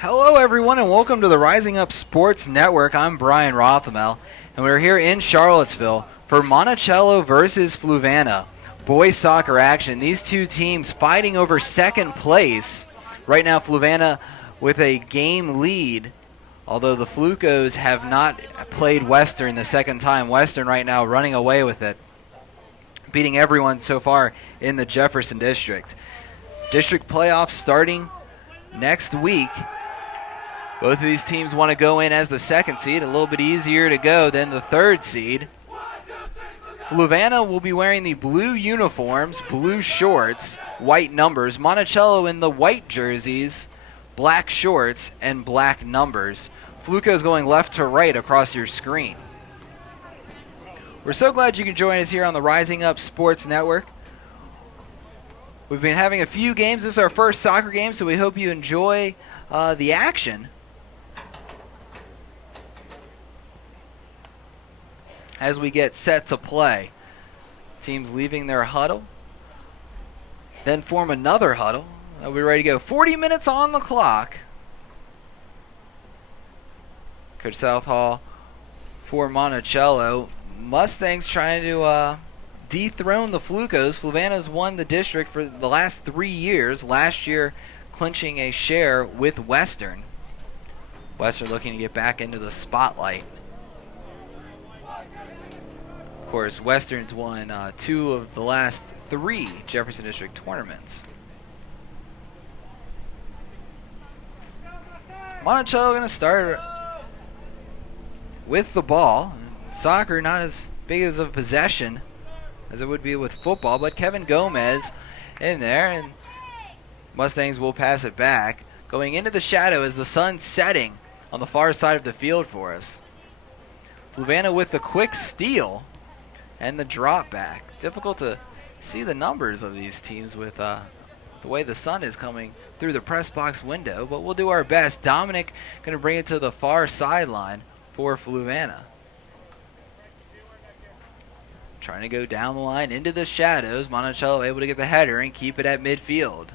Hello, everyone, and welcome to the Rising Up Sports Network. I'm Brian Rothamel, and we're here in Charlottesville for Monticello versus Fluvanna. Boys soccer action. These two teams fighting over second place. Right now, Fluvanna with a game lead, although the Flucos have not played Western the second time. Western right now running away with it, beating everyone so far in the Jefferson District. District playoffs starting next week. Both of these teams want to go in as the second seed, a little bit easier to go than the third seed. Fluvanna will be wearing the blue uniforms, blue shorts, white numbers. Monticello in the white jerseys, black shorts, and black numbers. Fluco's going left to right across your screen. We're so glad you can join us here on the Rising Up Sports Network. We've been having a few games. This is our first soccer game, so we hope you enjoy the action. As we get set to play, teams leaving their huddle, then form another huddle. We're ready to go. 40 minutes on the clock. Coach Southall for Monticello. Mustangs trying to dethrone the Flucos. Fluvanna's won the district for the last 3 years. Last year, clinching a share with Western. Western looking to get back into the spotlight. Of course, Western's won 2 of the last 3 Jefferson District tournaments. Monticello going to start with the ball. Soccer not as big as a possession as it would be with football, but Kevin Gomez in there, and Mustangs will pass it back. Going into the shadow as the sun's setting on the far side of the field for us. Fluvanna with the quick steal and the drop back. Difficult to see the numbers of these teams with the way the sun is coming through the press box window, but we'll do our best. Dominic going to bring it to the far sideline for Fluvanna. Trying to go down the line into the shadows. Monticello able to get the header and keep it at midfield.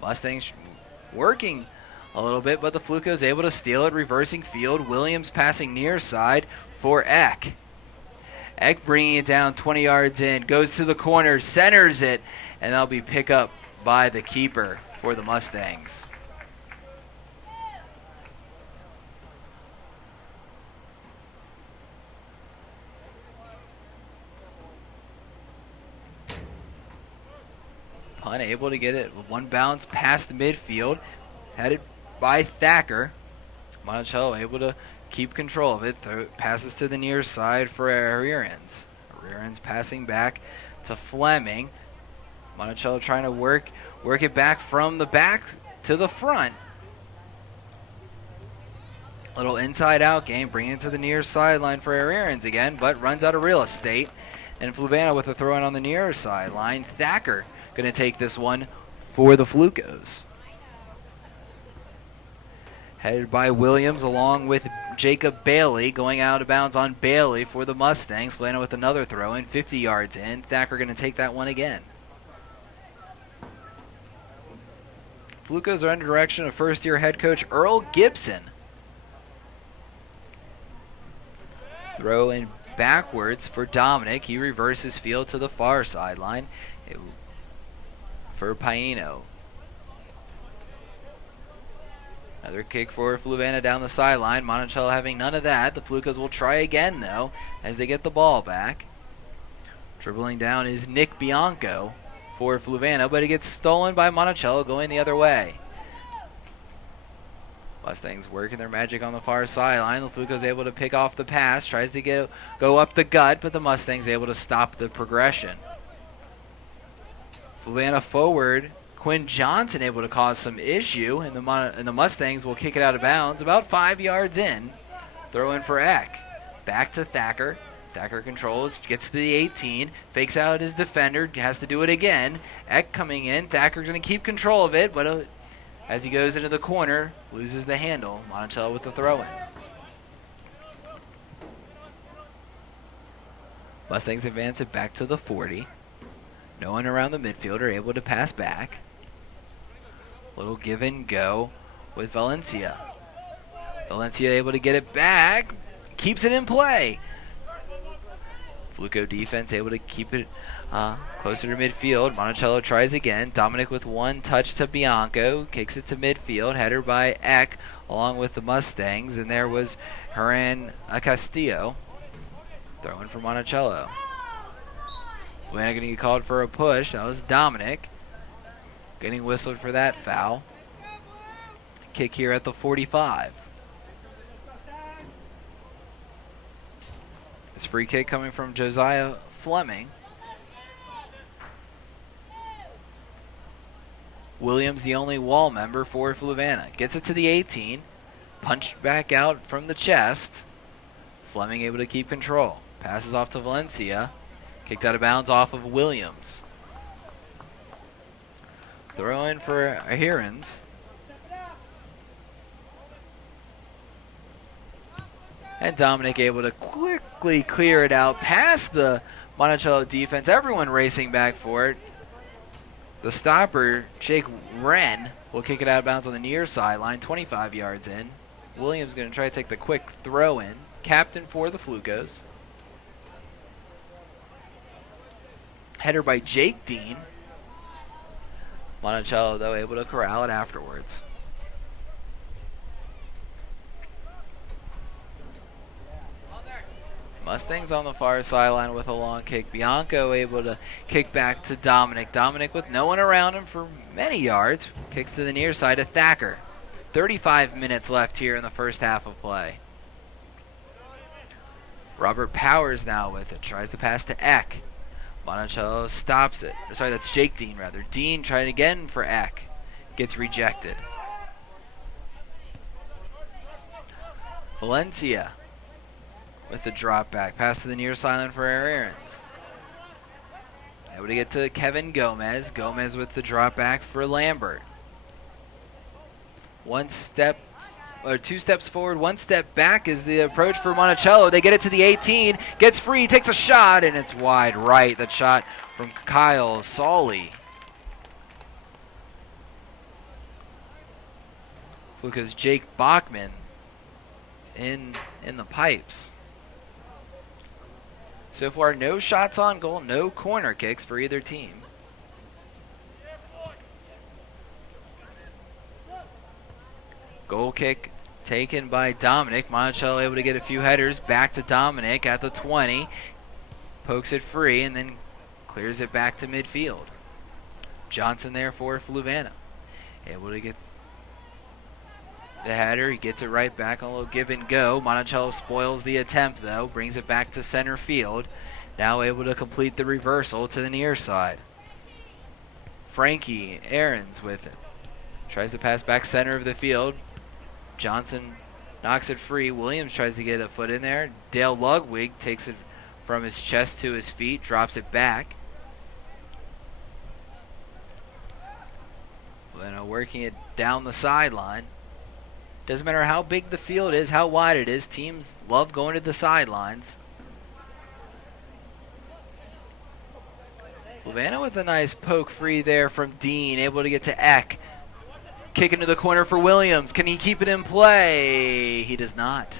Mustangs working a little bit, but the Flucos able to steal it, reversing field. Williams passing near side for Eck. Eck bringing it down 20 yards in, goes to the corner, centers it, and that'll be picked up by the keeper for the Mustangs. Punt able to get it with one bounce past the midfield, headed by Thacker. Monticello able to keep control of it. Passes to the near side for Arians. Arians passing back to Fleming. Monticello trying to work it back from the back to the front. Little inside-out game, bringing it to the near sideline for Arians again, but runs out of real estate. And Fluvanna with a throw-in on the near sideline. Thacker going to take this one for the Flucos. Headed by Williams along with Jacob Bailey, going out of bounds on Bailey for the Mustangs. Fluvanna with another throw in, 50 yards in. Thacker going to take that one again. Flucos are under direction of first-year head coach Earl Gibson. Throw in backwards for Dominic. He reverses field to the far sideline for Paino. Another kick for Fluvanna down the sideline. Monticello having none of that. The Flucos will try again, though, as they get the ball back. Dribbling down is Nick Bianco for Fluvanna, but it gets stolen by Monticello going the other way. Mustangs working their magic on the far sideline. The Flucos able to pick off the pass. Tries to go up the gut, but the Mustangs able to stop the progression. Fluvanna forward. Quinn Johnson able to cause some issue, and the Mustangs will kick it out of bounds about 5 yards in. Throw in for Eck. Back to Thacker. Thacker controls, gets to the 18, fakes out his defender, has to do it again. Eck coming in. Thacker's going to keep control of it, but as he goes into the corner, loses the handle. Monticello with the throw-in. Mustangs advance it back to the 40. No one around the midfielder able to pass back. Little give and go with Valencia. Valencia able to get it back, keeps it in play. Fluco defense able to keep it closer to midfield. Monticello tries again. Dominic with one touch to Bianco, kicks it to midfield. Header by Eck along with the Mustangs, and there was Hernan Castillo throwing for Monticello. Fluvanna going to get called for a push. That was Dominic getting whistled for that foul. Kick here at the 45. This free kick coming from Josiah Fleming. Williams, the only wall member for Fluvanna. Gets it to the 18. Punched back out from the chest. Fleming able to keep control. Passes off to Valencia. Kicked out of bounds off of Williams. Throw in for Herons. And Dominic able to quickly clear it out past the Monticello defense. Everyone racing back for it. The stopper, Jake Wren, will kick it out of bounds on the near sideline, 25 yards in. Williams going to try to take the quick throw in. Captain for the Flucos. Header by Jake Dean. Monticello, though, able to corral it afterwards. Mustangs on the far sideline with a long kick. Bianco able to kick back to Dominic. Dominic with no one around him for many yards. Kicks to the near side to Thacker. 35 minutes left here in the first half of play. Robert Powers now with it. Tries to pass to Eck. Monticello stops it. Sorry, that's Jake Dean rather. Dean trying again for Eck. Gets rejected. Valencia with the drop back. Pass to the near sideline for Aaron's. Able to get to Kevin Gomez. Gomez with the drop back for Lambert. Two steps forward, one step back is the approach for Monticello. They get it to the 18. Gets free, takes a shot, and it's wide right. That shot from Kyle Solly. Because Jake Bachman in the pipes. So far, no shots on goal, no corner kicks for either team. Goal kick taken by Dominic. Monticello able to get a few headers. Back to Dominic at the 20. Pokes it free and then clears it back to midfield. Johnson there for Fluvanna. Able to get the header. He gets it right back on a little give and go. Monticello spoils the attempt though. Brings it back to center field. Now able to complete the reversal to the near side. Frankie Aarons with it. Tries to pass back center of the field. Johnson knocks it free. Williams tries to get a foot in there. Dale Ludwig takes it from his chest to his feet. Drops it back. Working it down the sideline. Doesn't matter how big the field is, how wide it is. Teams love going to the sidelines. Fluvanna with a nice poke free there from Dean. Able to get to Eck. Kick into the corner for Williams. Can he keep it in play? He does not.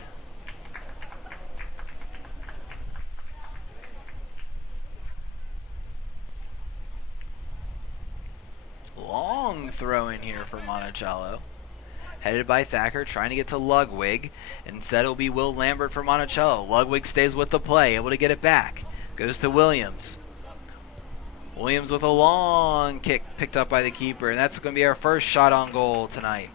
Long throw in here for Monticello. Headed by Thacker, trying to get to Ludwig. Instead, it'll be Will Lambert for Monticello. Ludwig stays with the play, able to get it back. Goes to Williams. Williams with a long kick picked up by the keeper, and that's going to be our first shot on goal tonight.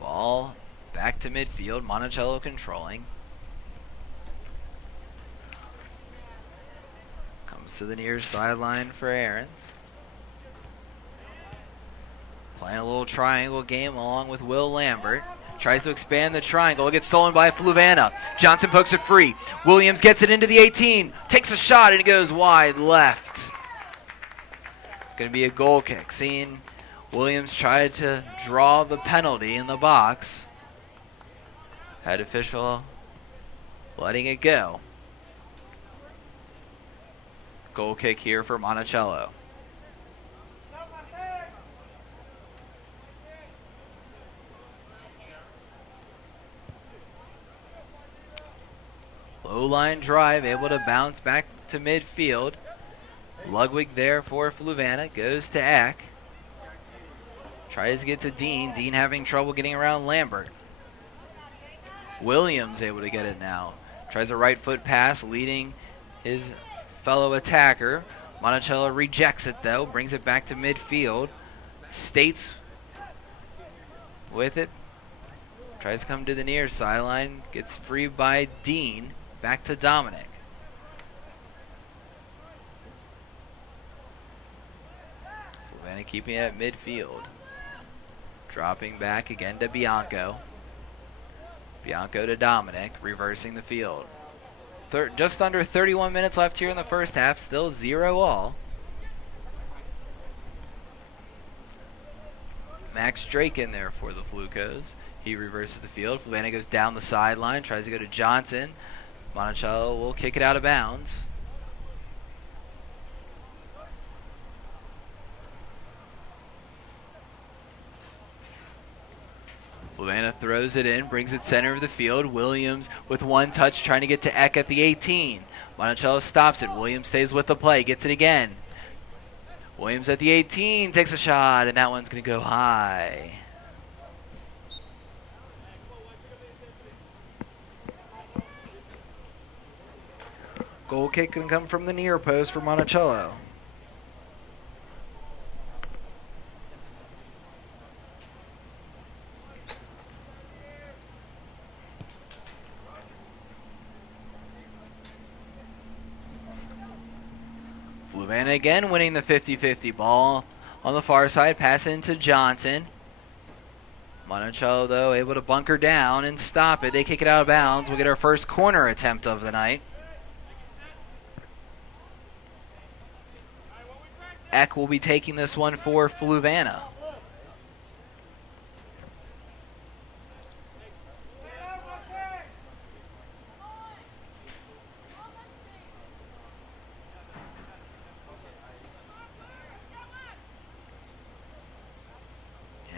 Ball back to midfield, Monticello controlling. Comes to the near sideline for Aarons. Playing a little triangle game along with Will Lambert. Tries to expand the triangle. It gets stolen by Fluvanna. Johnson pokes it free. Williams gets it into the 18. Takes a shot and it goes wide left. It's going to be a goal kick. Seeing Williams try to draw the penalty in the box. Head official letting it go. Goal kick here for Monticello. Low line drive, able to bounce back to midfield. Ludwig there for Fluvanna, goes to Eck. Tries to get to Dean. Dean having trouble getting around Lambert. Williams able to get it now. Tries a right foot pass, leading his fellow attacker. Monticello rejects it though, brings it back to midfield. States with it. Tries to come to the near sideline, gets free by Dean. Back to Dominic. Fluvanna keeping it at midfield. Dropping back again to Bianco. Bianco to Dominic, reversing the field. Just under 31 minutes left here in the first half, still 0-all. Max Drake in there for the Flucos. He reverses the field. Fluvanna goes down the sideline, tries to go to Johnson. Monticello will kick it out of bounds. Fluvanna throws it in, brings it center of the field. Williams with one touch trying to get to Eck at the 18. Monticello stops it. Williams stays with the play, gets it again. Williams at the 18 takes a shot, and that one's going to go high. Goal kick can come from the near post for Monticello. Fluvanna again winning the 50-50 ball on the far side. Pass into Johnson. Monticello, though, able to bunker down and stop it. They kick it out of bounds. We'll get our first corner attempt of the night. Eck will be taking this one for Fluvanna.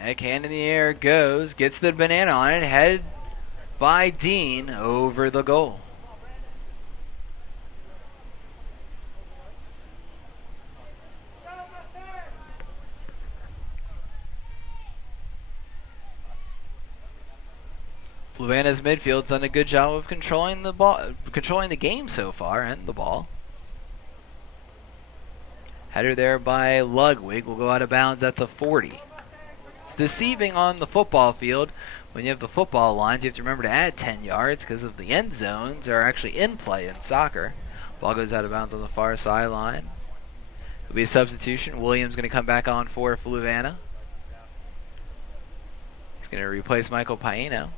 Eck, hand in the air goes, gets the banana on it, headed by Dean over the goal. Fluvanna's midfield's done a good job of controlling the ball, controlling the game so far, and the ball. Header there by Ludwig will go out of bounds at the 40. It's deceiving on the football field. When you have the football lines, you have to remember to add 10 yards because of the end zones are actually in play in soccer. Ball goes out of bounds on the far sideline. It'll be a substitution. Williams going to come back on for Fluvanna. He's going to replace Michael Paino.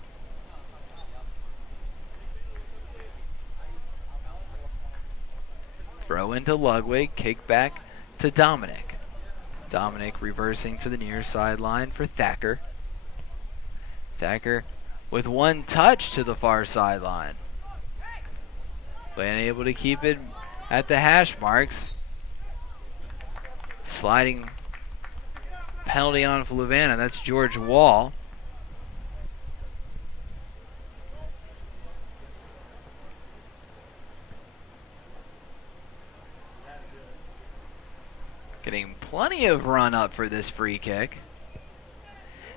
Throw into Ludwig, kick back to Dominic. Dominic reversing to the near sideline for Thacker. Thacker with one touch to the far sideline. Unable to keep it at the hash marks. Sliding penalty on Fluvanna. That's George Wall. Getting plenty of run up for this free kick.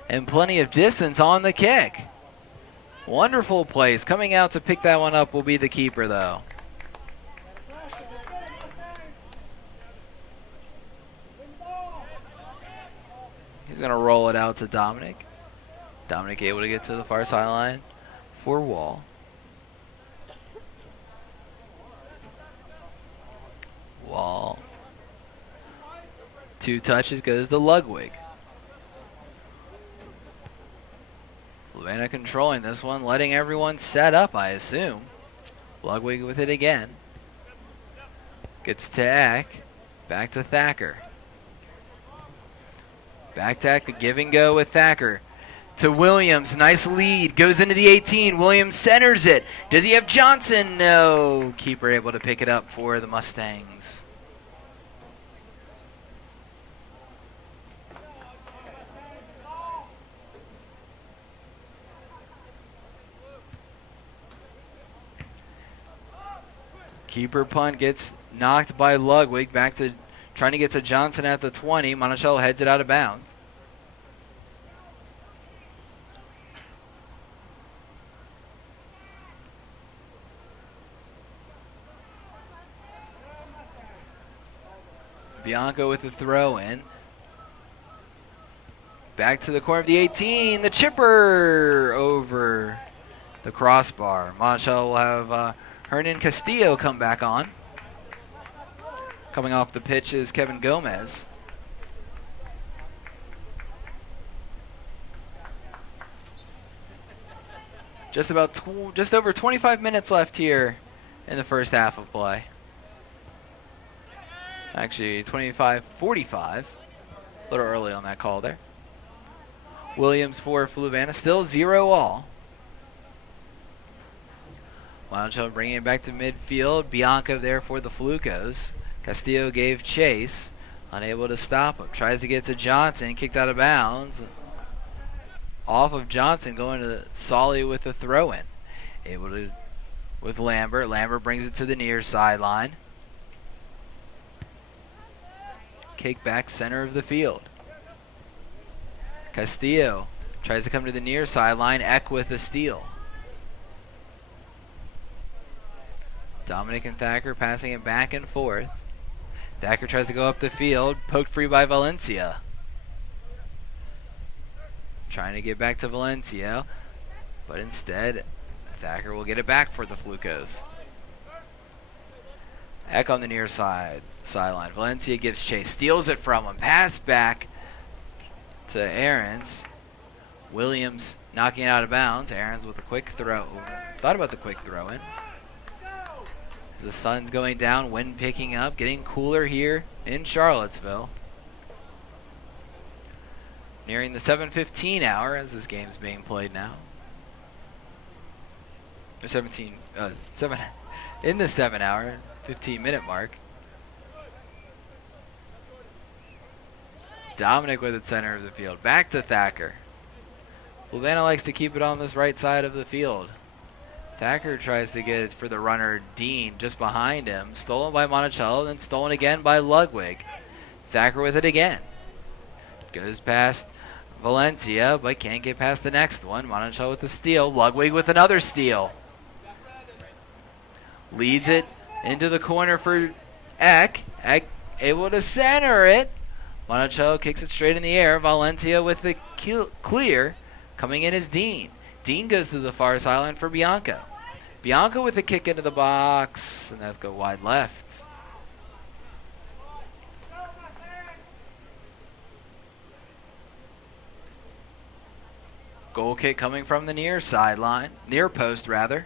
And plenty of distance on the kick. Wonderful place. Coming out to pick that one up will be the keeper, though. He's going to roll it out to Dominic. Dominic able to get to the far sideline for Wall. Wall. Two touches goes to Ludwig. Fluvanna controlling this one, letting everyone set up, I assume. Ludwig with it again. Gets to Eck. Back to Thacker. Back to Eck, the give and go with Thacker. to Williams. Nice lead. Goes into the 18. Williams centers it. Does he have Johnson? No. Keeper able to pick it up for the Mustangs. Keeper punt gets knocked by Ludwig. Back to trying to get to Johnson at the 20. Monticello heads it out of bounds. Bianco with the throw in. Back to the corner of the 18. The chipper over the crossbar. Monticello will have Hernan Castillo come back on. Coming off the pitch is Kevin Gomez. Just over 25 minutes left here in the first half of play. Actually, 25-45. A little early on that call there. Williams for Fluvanna, still 0-all. Monticello bringing it back to midfield. Bianco there for the Flucos. Castillo gave chase. Unable to stop him. Tries to get to Johnson. Kicked out of bounds. Off of Johnson, going to Solly with the throw-in. Able to with Lambert. Lambert brings it to the near sideline. Kick back center of the field. Castillo tries to come to the near sideline. Eck with the steal. Dominic and Thacker passing it back and forth. Thacker tries to go up the field. Poked free by Valencia. Trying to get back to Valencia. But instead, Thacker will get it back for the Flucos. Eck on the near sideline. Valencia gives chase. Steals it from him. Pass back to Aarons. Williams knocking it out of bounds. Aarons with a quick throw. Thought about the quick throw in. The sun's going down. Wind picking up. Getting cooler here in Charlottesville. Nearing the 7:15 hour as this game's being played now. Or 7 in the 7 hour, 15-minute mark. Dominic with the center of the field. Back to Thacker. Fluvanna likes to keep it on this right side of the field. Thacker tries to get it for the runner, Dean, just behind him. Stolen by Monticello, then stolen again by Ludwig. Thacker with it again. Goes past Valencia, but can't get past the next one. Monticello with the steal. Ludwig with another steal. Leads it into the corner for Eck. Eck able to center it. Monticello kicks it straight in the air. Valencia with the clear. Coming in is Dean. Dean goes to the far sideline for Bianco. Bianco with a kick into the box, and that's go wide left. Goal kick coming from the near sideline, near post rather.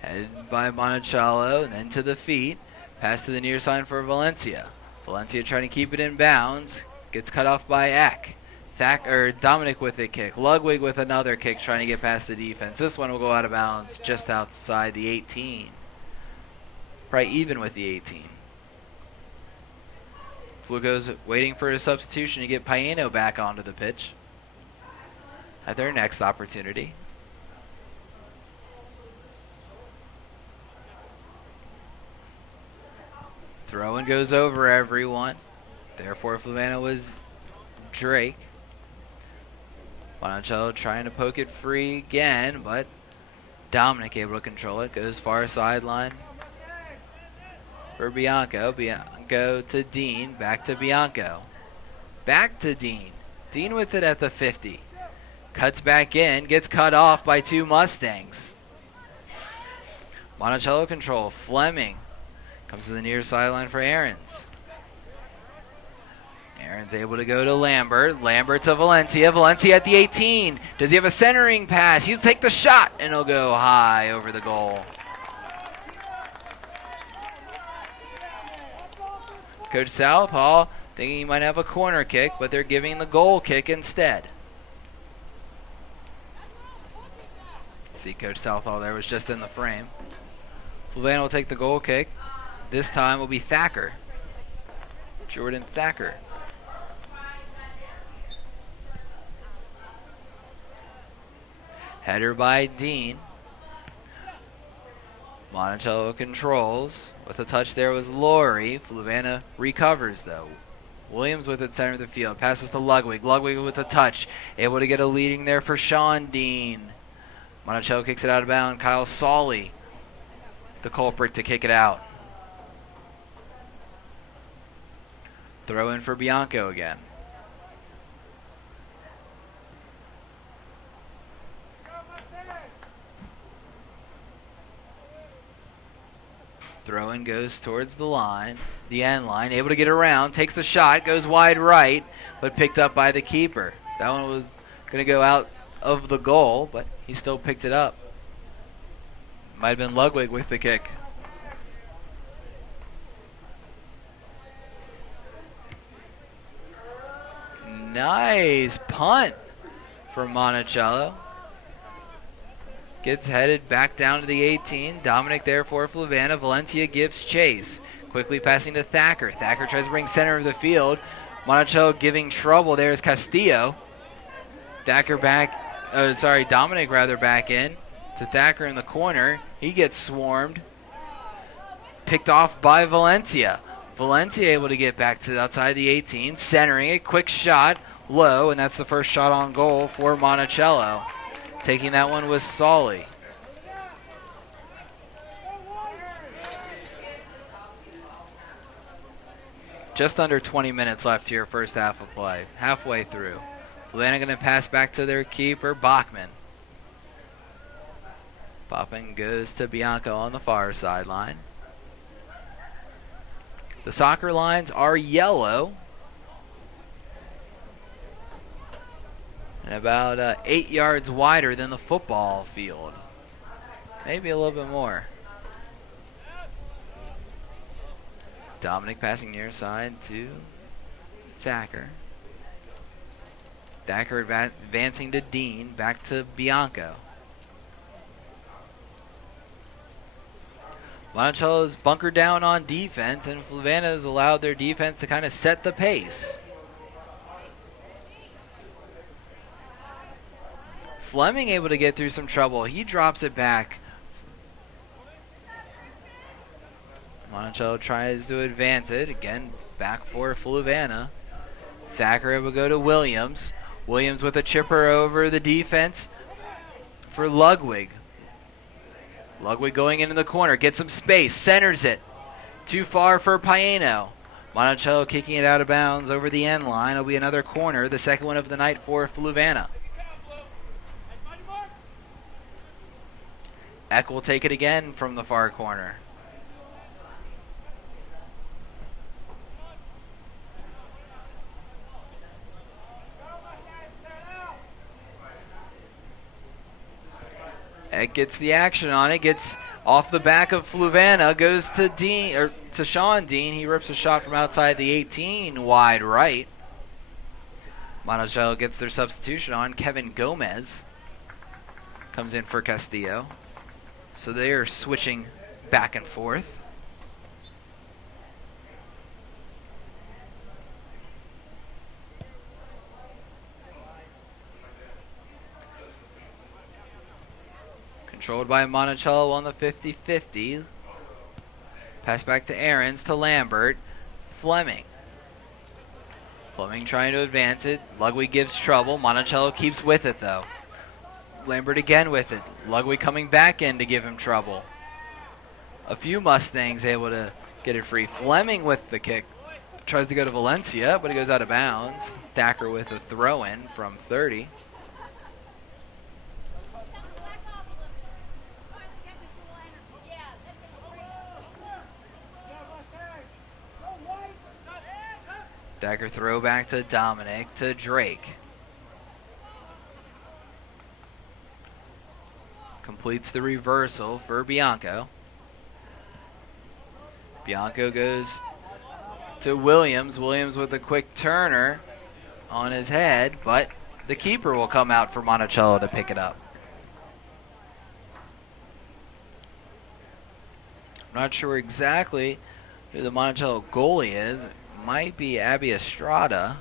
Headed by Monticello, and then to the feet. Pass to the near side for Valencia. Valencia trying to keep it in bounds. Gets cut off by Eck. Dominic with a kick. Ludwig with another kick trying to get past the defense. This one will go out of bounds just outside the 18. Probably even with the 18. Flucos waiting for a substitution to get Paino back onto the pitch at their next opportunity. Throw-in goes over everyone. Therefore, Fluvanna was Drake. Monticello trying to poke it free again, but Dominic able to control it. Goes far sideline for Bianco. Bianco to Dean. Back to Bianco. Back to Dean. Dean with it at the 50. Cuts back in. Gets cut off by two Mustangs. Monticello control. Fleming comes to the near sideline for Aarons. Aarons able to go to Lambert. Lambert to Valencia. Valencia at the 18. Does he have a centering pass? He'll take the shot, and he'll go high over the goal. Coach Southall thinking he might have a corner kick, but they're giving the goal kick instead. See, Coach Southall there was just in the frame. Fluvanna will take the goal kick. This time will be Thacker. Jordan Thacker. Header by Dean. Monticello controls. With a touch there was Laurie. Fluvanna recovers though. Williams with it center of the field. Passes to Ludwig. Ludwig with a touch. Able to get a leading there for Sean Dean. Monticello kicks it out of bounds. Kyle Solly, the culprit to kick it out. Throw in for Bianco again. Throw in goes towards the line, the end line, able to get around, takes the shot, goes wide right, but picked up by the keeper. That one was going to go out of the goal, but he still picked it up. Might have been Ludwig with the kick. Nice punt for Monticello. Gets headed back down to the 18. Dominic there for Fluvanna. Valencia gives chase. Quickly passing to Thacker. Thacker tries to bring center of the field. Monticello giving trouble. There's Castillo. Dominic back in to Thacker in the corner. He gets swarmed. Picked off by Valencia. Valencia able to get back to outside the 18. Centering it. Quick shot. Low. And that's the first shot on goal for Monticello. Taking that one was Solly. Just under 20 minutes left here, first half of play. Halfway through. Fluvanna going to pass back to their keeper, Bachman. Bachman goes to Bianco on the far sideline. The soccer lines are yellow. And about 8 yards wider than the football field. Maybe a little bit more. Dominic passing near side to Thacker. Thacker advancing to Dean. Back to Bianco. Monticello's bunkered down on defense, and Fluvanna has allowed their defense to kind of set the pace. Fleming able to get through some trouble. He drops it back. Monticello tries to advance it. Again, back for Fluvanna. Thacker able to go to Williams. Williams with a chipper over the defense for Ludwig. Ludwig going into the corner. Gets some space. Centers it. Too far for Paeno. Monticello kicking it out of bounds over the end line. It'll be another corner. The second one of the night for Fluvanna. Eck will take it again from the far corner. Eck gets the action on it, gets off the back of Fluvanna, goes to Dean or to Sean Dean. He rips a shot from outside the 18, wide right. Monticello gets their substitution on. Kevin Gomez comes in for Castillo. So they are switching back and forth. Controlled by Monticello on the 50-50. Pass back to Aarons, to Lambert. Fleming. Fleming trying to advance it. Ludwig gives trouble. Monticello keeps with it though. Lambert again with it. Ludwig coming back in to give him trouble. A few Mustangs able to get it free. Fleming with the kick. Tries to go to Valencia, but he goes out of bounds. Thacker with a throw-in from 30. Thacker throw back to Dominic, to Drake. Completes the reversal for Bianco. Bianco goes to Williams. Williams with a quick turner on his head, but the keeper will come out for Monticello to pick it up. I'm not sure exactly who the Monticello goalie is. It might be Abby Estrada.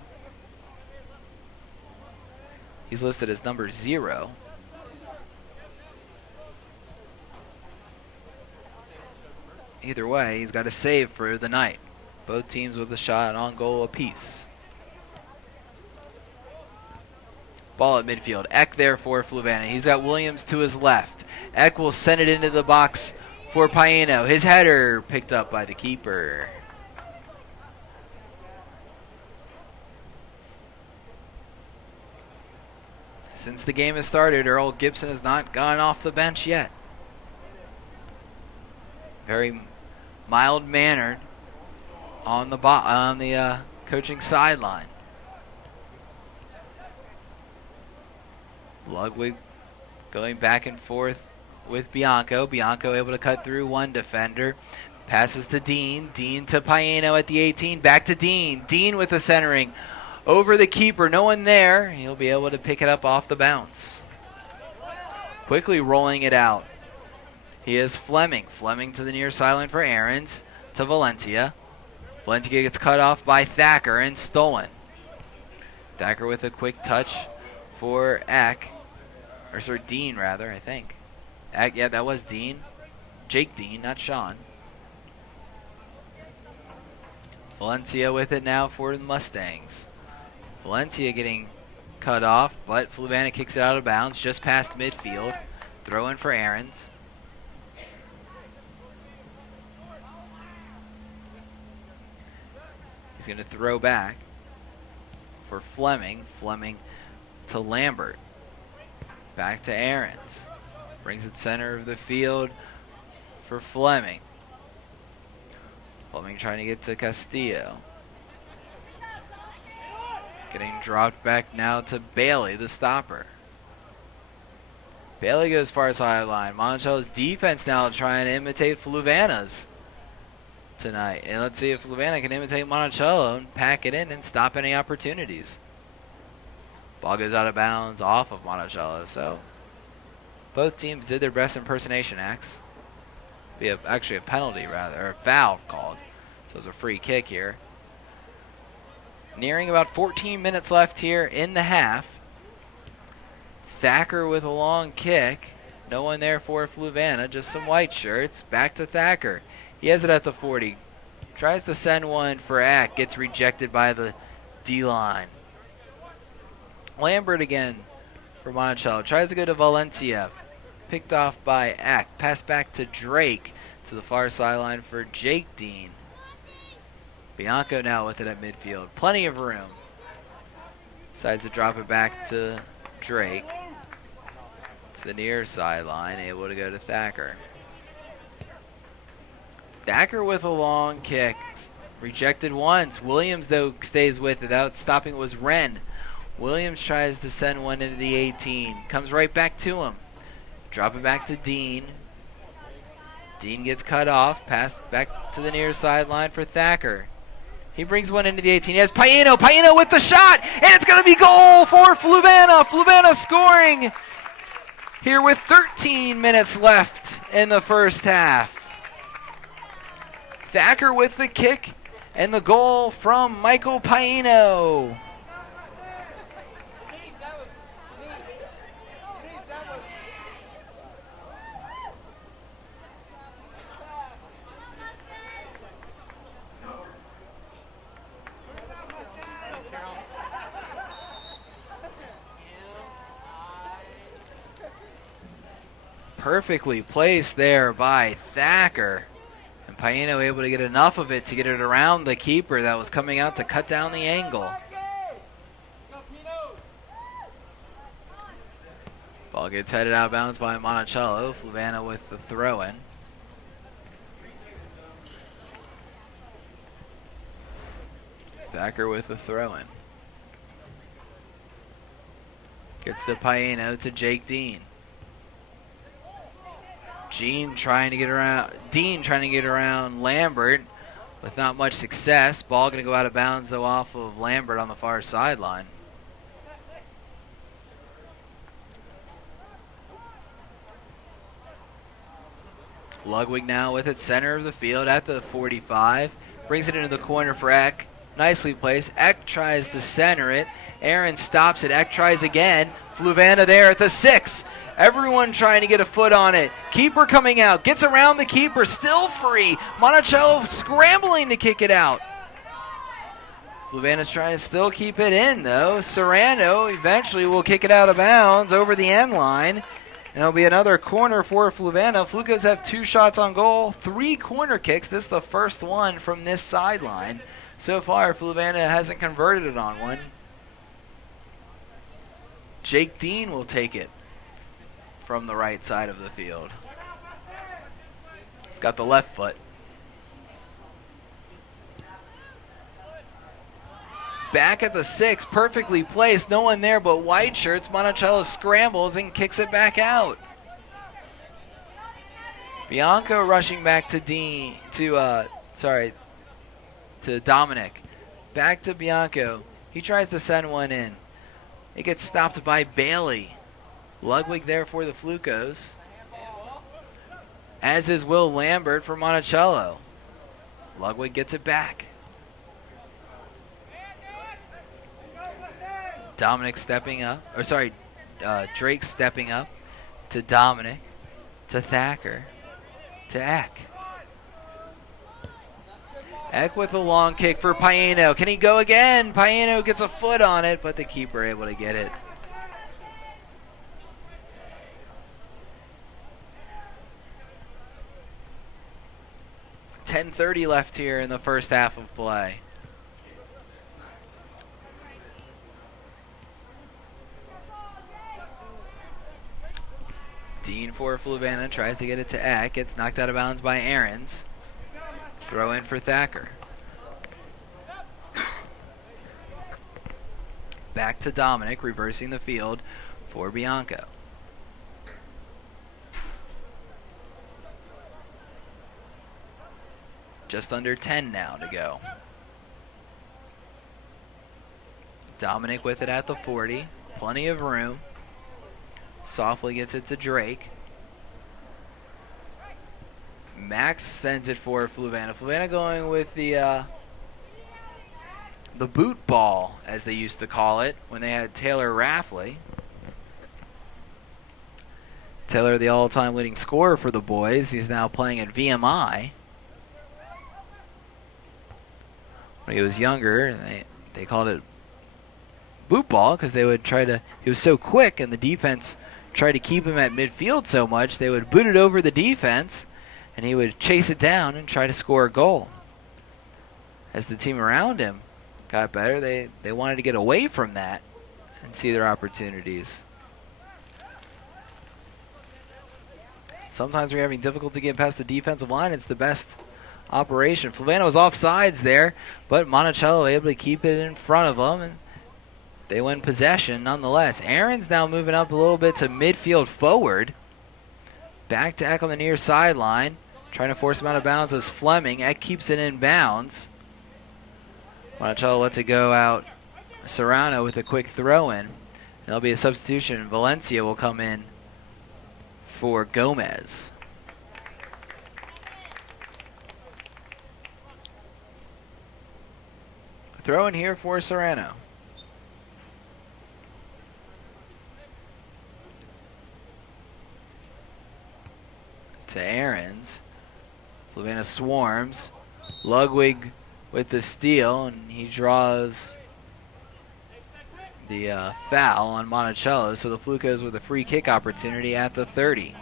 He's listed as number 0. Either way, he's got a save for the night. Both teams with a shot on goal apiece. Ball at midfield. Eck there for Fluvanna. He's got Williams to his left. Eck will send it into the box for Paino. His header picked up by the keeper. Since the game has started, Earl Gibson has not gone off the bench yet. Very mild-mannered on the coaching sideline. Ludwig going back and forth with Bianco. Bianco able to cut through one defender. Passes to Dean. Dean to Paino at the 18. Back to Dean. Dean with the centering. Over the keeper. No one there. He'll be able to pick it up off the bounce. Quickly rolling it out. He is Fleming. Fleming to the near sideline for Aarons. To Valencia. Valencia gets cut off by Thacker and stolen. Thacker with a quick touch for Eck. Or sorry, Dean rather, I think. Eck, yeah, that was Dean. Jake Dean, not Sean. Valencia with it now for the Mustangs. Valencia getting cut off, but Fluvanna kicks it out of bounds just past midfield. Throw in for Aarons. He's going to throw back for Fleming. Fleming to Lambert. Back to Aarons. Brings it center of the field for Fleming. Fleming trying to get to Castillo. Getting dropped back now to Bailey, the stopper. Bailey goes far sideline. Monticello's defense now trying to imitate Fluvanna's tonight. And let's see if Fluvanna can imitate Monticello and pack it in and stop any opportunities. Ball goes out of bounds off of Monticello. So both teams did their best impersonation acts. Be actually a penalty rather, or a foul called. So it's a free kick here. Nearing about 14 minutes left here in the half. Thacker with a long kick. No one there for Fluvanna, just some white shirts. Back to Thacker. He has it at the 40. Tries to send one for Eck. Gets rejected by the D-line. Lambert again for Monticello. Tries to go to Valencia. Picked off by Eck. Pass back to Drake to the far sideline for Jake Dean. Bianco now with it at midfield. Plenty of room. Decides to drop it back to Drake. To the near sideline. Able to go to Thacker. Thacker with a long kick. Rejected once. Williams, though, stays with it. Without stopping, it was Wren. Williams tries to send one into the 18. Comes right back to him. Drop it back to Dean. Dean gets cut off. Pass back to the near sideline for Thacker. He brings one into the 18. He has Paino. Paino with the shot. And it's going to be goal for Fluvanna. Fluvanna scoring here with 13 minutes left in the first half. Thacker with the kick and the goal from Michael Paino. Perfectly placed there by Thacker. And Paino able to get enough of it to get it around the keeper that was coming out to cut down the angle. Ball gets headed out of bounds by Monticello. Fluvanna with the throw-in. Thacker with the throw-in. Gets to Paino to Jake Dean. Dean trying to get around Lambert. with not much success. Ball going to go out of bounds, though, off of Lambert on the far sideline. Ludwig now with it, center of the field at the 45. Brings it into the corner for Eck. Nicely placed. Eck tries to center it. Aaron stops it. Eck tries again. Fluvanna there at the 6. Everyone trying to get a foot on it. Keeper coming out. Gets around the keeper. Still free. Monticello scrambling to kick it out. Fluvanna's trying to still keep it in, though. Serrano eventually will kick it out of bounds over the end line. And it'll be another corner for Fluvanna. Flucos have 2 shots on goal, 3 corner kicks. This is the first one from this sideline. So far, Fluvanna hasn't converted it on one. Jake Dean will take it from the right side of the field. He's got the left foot. Back at the 6, perfectly placed. No one there but white shirts. Monticello scrambles and kicks it back out. Bianco rushing back to to Dominic. Back to Bianco. He tries to send one in. It gets stopped by Bailey. Ludwig there for the Flucos. As is Will Lambert for Monticello. Ludwig gets it back. Dominic stepping up, Drake stepping up to Dominic, to Thacker, to Eck. Eck with a long kick for Paino. Can he go again? Paino gets a foot on it, but the keeper able to get it. .10:30 left here in the first half of play. Dean for Fluvanna tries to get it to Eck. It's knocked out of bounds by Aarons. Throw in for Thacker. Back to Dominic, reversing the field for Bianco. Just under 10 now to go. Dominic with it at the 40. Plenty of room. Softly gets it to Drake. Max sends it for Fluvanna. Fluvanna going with the boot ball, as they used to call it when they had Taylor Raffley. Taylor, the all-time leading scorer for the boys. He's now playing at VMI. When he was younger, they called it boot ball because they would try to. He was so quick, and the defense tried to keep him at midfield so much they would boot it over the defense, and he would chase it down and try to score a goal. As the team around him got better, they wanted to get away from that and see their opportunities. Sometimes we're having difficulty getting past the defensive line. It's the best operation. Fluvanna was offsides there, but Monticello able to keep it in front of them, and they win possession nonetheless. Aaron's now moving up a little bit to midfield forward. Back to Eck on the near sideline. Trying to force him out of bounds as Fleming. Eck keeps it in bounds. Monticello lets it go out. Serrano with a quick throw in. There'll be a substitution. Valencia will come in for Gomez. Throw in here for Serrano. To Aarons. Fluvanna swarms. Ludwig with the steal, and he draws the foul on Monticello, so the Flucos with a free kick opportunity at the 30.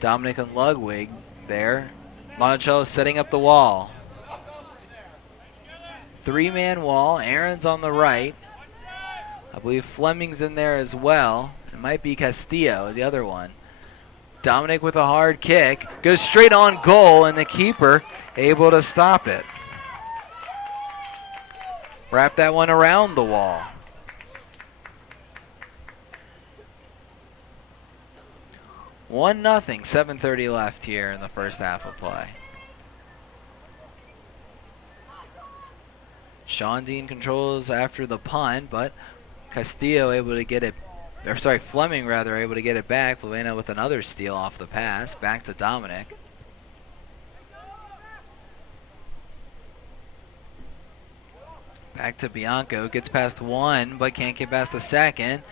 Dominic and Ludwig there. Monticello setting up the wall. 3-man wall. Aaron's on the right. I believe Fleming's in there as well. It might be Castillo, the other one. Dominic with a hard kick. Goes straight on goal, and the keeper able to stop it. Wrap that one around the wall. One nothing. 7:30 left here in the first half of play. Sean Dean controls after the punt, but Castillo able to get it, or sorry, Fleming rather, able to get it back. Fluvanna with another steal off the pass. Back to Dominic. Back to Bianco. Gets past one, but can't get past the second.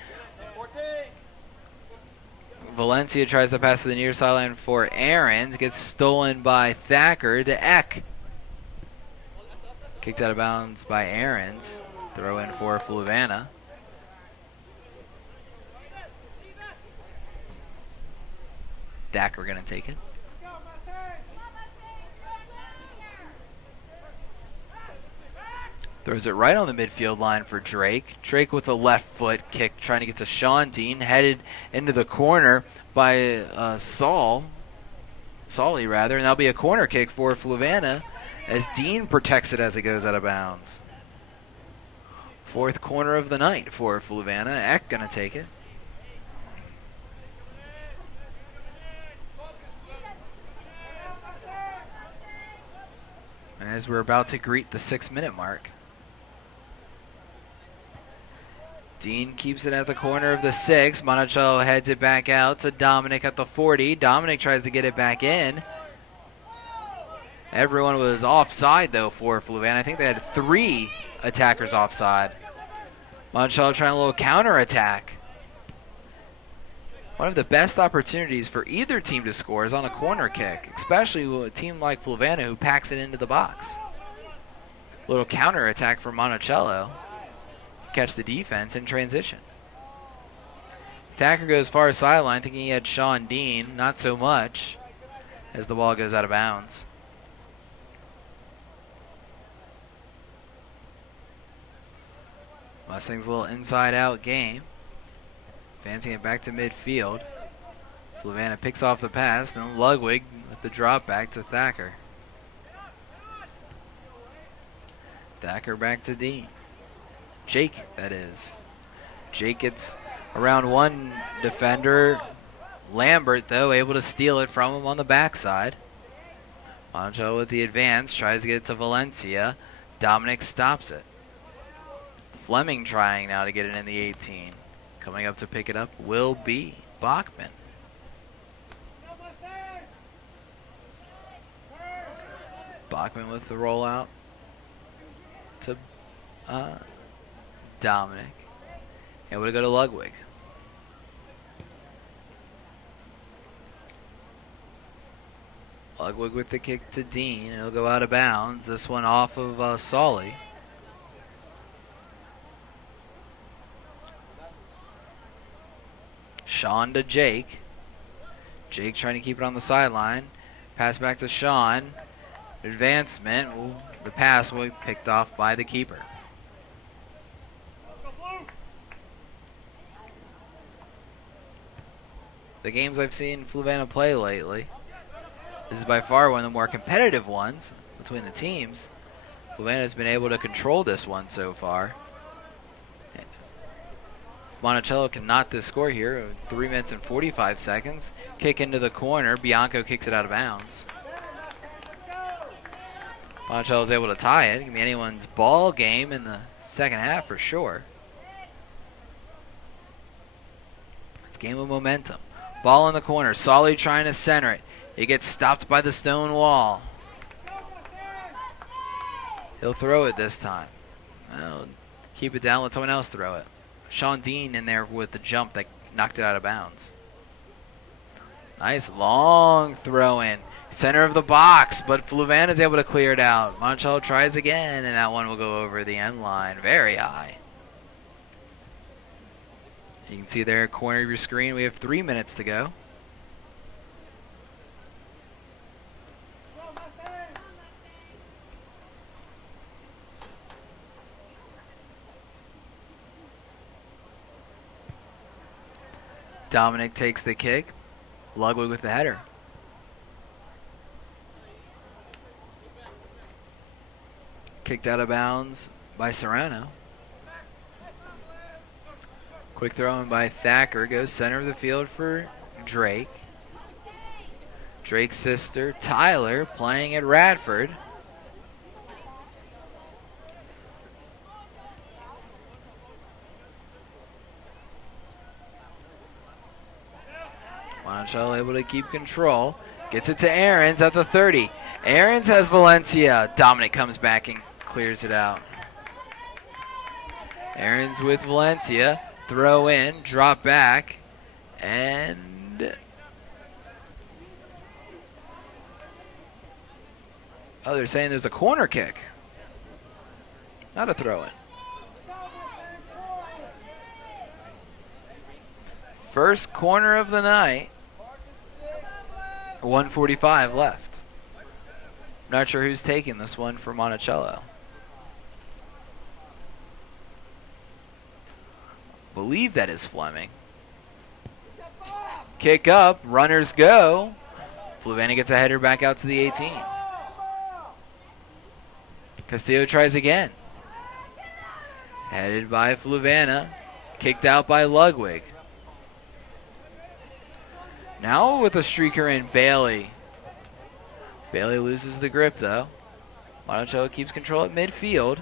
Valencia tries to pass to the near sideline for Aarons. Gets stolen by Thacker to Eck. Kicked out of bounds by Aarons. Throw in for Fluvanna. Thacker going to take it. Throws it right on the midfield line for Drake. Drake with a left foot kick trying to get to Sean Dean. Headed into the corner by Solly rather. And that'll be a corner kick for Fluvanna as Dean protects it as it goes out of bounds. Fourth corner of the night for Fluvanna. Eck going to take it. As we're about to greet the 6-minute mark. Dean keeps it at the corner of the 6. Monticello heads it back out to Dominic at the 40. Dominic tries to get it back in. Everyone was offside, though, for Fluvanna. I think they had 3 attackers offside. Monticello trying a little counterattack. One of the best opportunities for either team to score is on a corner kick, especially with a team like Fluvanna who packs it into the box. Little counterattack for Monticello. Catch the defense in transition. Thacker goes far sideline, thinking he had Sean Dean. Not so much, as the ball goes out of bounds. Mustangs a little inside-out game. Advancing it back to midfield. Fluvanna picks off the pass, then Ludwig with the drop back to Thacker. Thacker back to Dean. Jake, that is. Jake gets around one defender. Lambert, though, able to steal it from him on the backside. Monticello with the advance, tries to get it to Valencia. Dominic stops it. Fleming trying now to get it in the 18. Coming up to pick it up will be Bachman. Bachman with the rollout to Dominic. Able to go to Ludwig. Ludwig with the kick to Dean. It'll go out of bounds. This one off of Solly. Sean to Jake. Jake trying to keep it on the sideline. Pass back to Sean. Advancement. Ooh, the pass will be picked off by the keeper. The games I've seen Fluvanna play lately, this is by far one of the more competitive ones between the teams. Fluvanna has been able to control this one so far. Monticello can knot this score here. 3 minutes and 45 seconds. Kick into the corner. Bianco kicks it out of bounds. Monticello is able to tie it. It can be anyone's ball game in the second half for sure. It's a game of momentum. Ball in the corner. Solly trying to center it. He gets stopped by the stone wall. He'll throw it this time. Well, keep it down. Let someone else throw it. Sean Dean in there with the jump that knocked it out of bounds. Nice long throw in. Center of the box, but Fluvanna is able to clear it out. Monticello tries again, and that one will go over the end line. Very high. You can see there, corner of your screen, we have 3 minutes to go. Dominic takes the kick. Ludwig with the header. Kicked out of bounds by Serrano. Quick throw in by Thacker. Goes center of the field for Drake. Drake's sister, Tyler, playing at Radford. Monticello able to keep control. Gets it to Ahrens at the 30. Ahrens has Valencia. Dominic comes back and clears it out. Ahrens with Valencia. Throw in, drop back, and oh, they're saying there's a corner kick. Not a throw in. First corner of the night. 1:45 left. Not sure who's taking this one for Monticello. Believe that is Fleming. Kick up, runners go. Fluvanna gets a header back out to the 18. Castillo tries again. Headed by Fluvanna. Kicked out by Ludwig. Now with a streaker in Bailey. Bailey loses the grip though. Monticello keeps control at midfield.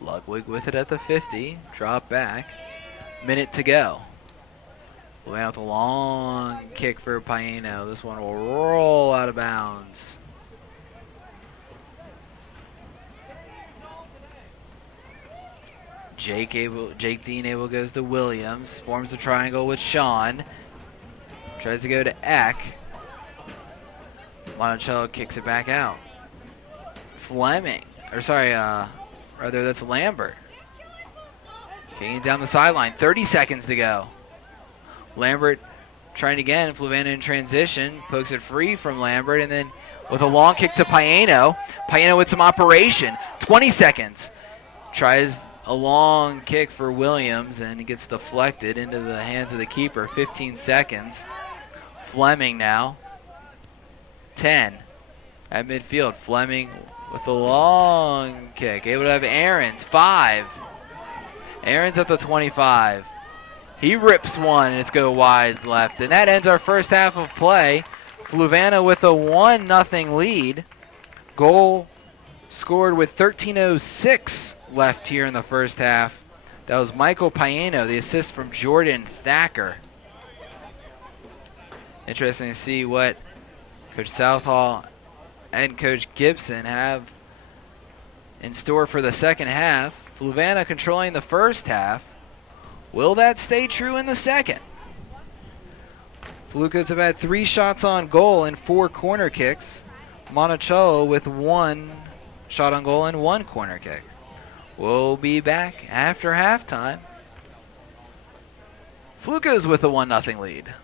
Ludwig with it at the 50. Drop back. Minute to go. Fluvanna with a long kick for Paino. This one will roll out of bounds. Jake Dean able goes to Williams. Forms a triangle with Sean. Tries to go to Eck. Monticello kicks it back out. Fleming. Or sorry, rather that's Lambert. Kicking down the sideline. 30 seconds to go. Lambert trying again. Fluvanna in transition. Pokes it free from Lambert. And then with a long kick to Paino. Paino with some operation. 20 seconds. Tries a long kick for Williams. And it gets deflected into the hands of the keeper. 15 seconds. Fleming now. 10 at midfield. Fleming with a long kick. Able to have Ahrens. 5. Ahrens at the 25. He rips one, and it's go wide left. And that ends our first half of play. Fluvanna with a 1-0 lead. Goal scored with 13:06 left here in the first half. That was Michael Paino, the assist from Jordan Thacker. Interesting to see what Coach Southall and Coach Gibson have in store for the second half. Fluvanna controlling the first half. Will that stay true in the second? Flucos have had 3 shots on goal and 4 corner kicks. Monticello with 1 shot on goal and 1 corner kick. We'll be back after halftime. Flucos with a 1-0 lead.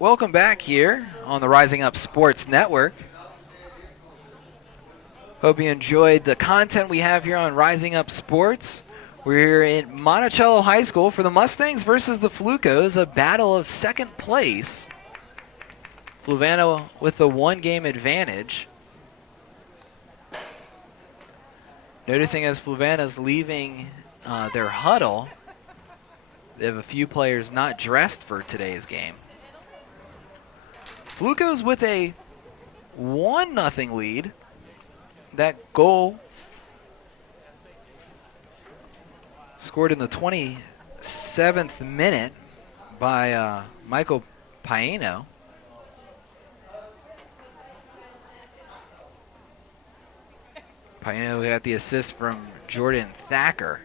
Welcome back here on the Rising Up Sports Network. Hope you enjoyed the content we have here on Rising Up Sports. We're here in Monticello High School for the Mustangs versus the Flucos, a battle of second place. Fluvanna with the one-game advantage. Noticing as Fluvanna's leaving their huddle, they have a few players not dressed for today's game. Flucos with a 1-0 lead. That goal scored in the 27th minute by Michael Paino. Paino got the assist from Jordan Thacker.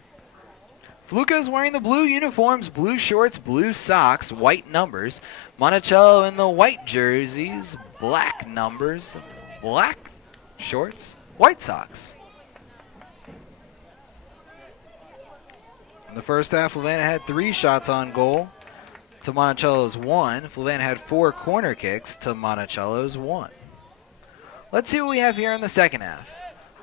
Flucos wearing the blue uniforms, blue shorts, blue socks, white numbers. Monticello in the white jerseys, black numbers, black shorts, white socks. In the first half, Fluvanna had 3 shots on goal to Monticello's 1. Fluvanna had 4 corner kicks to Monticello's 1. Let's see what we have here in the second half.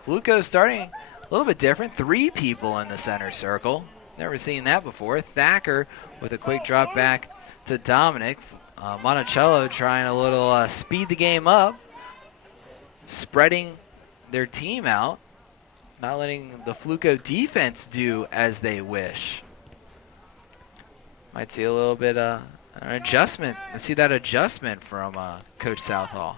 Flucos starting a little bit different. 3 people in the center circle. Never seen that before. Thacker with a quick drop back to Dominic. Monticello trying a little speed the game up. Spreading their team out. Not letting the Fluco defense do as they wish. Might see a little bit an adjustment. Let's see that adjustment from Coach Southall.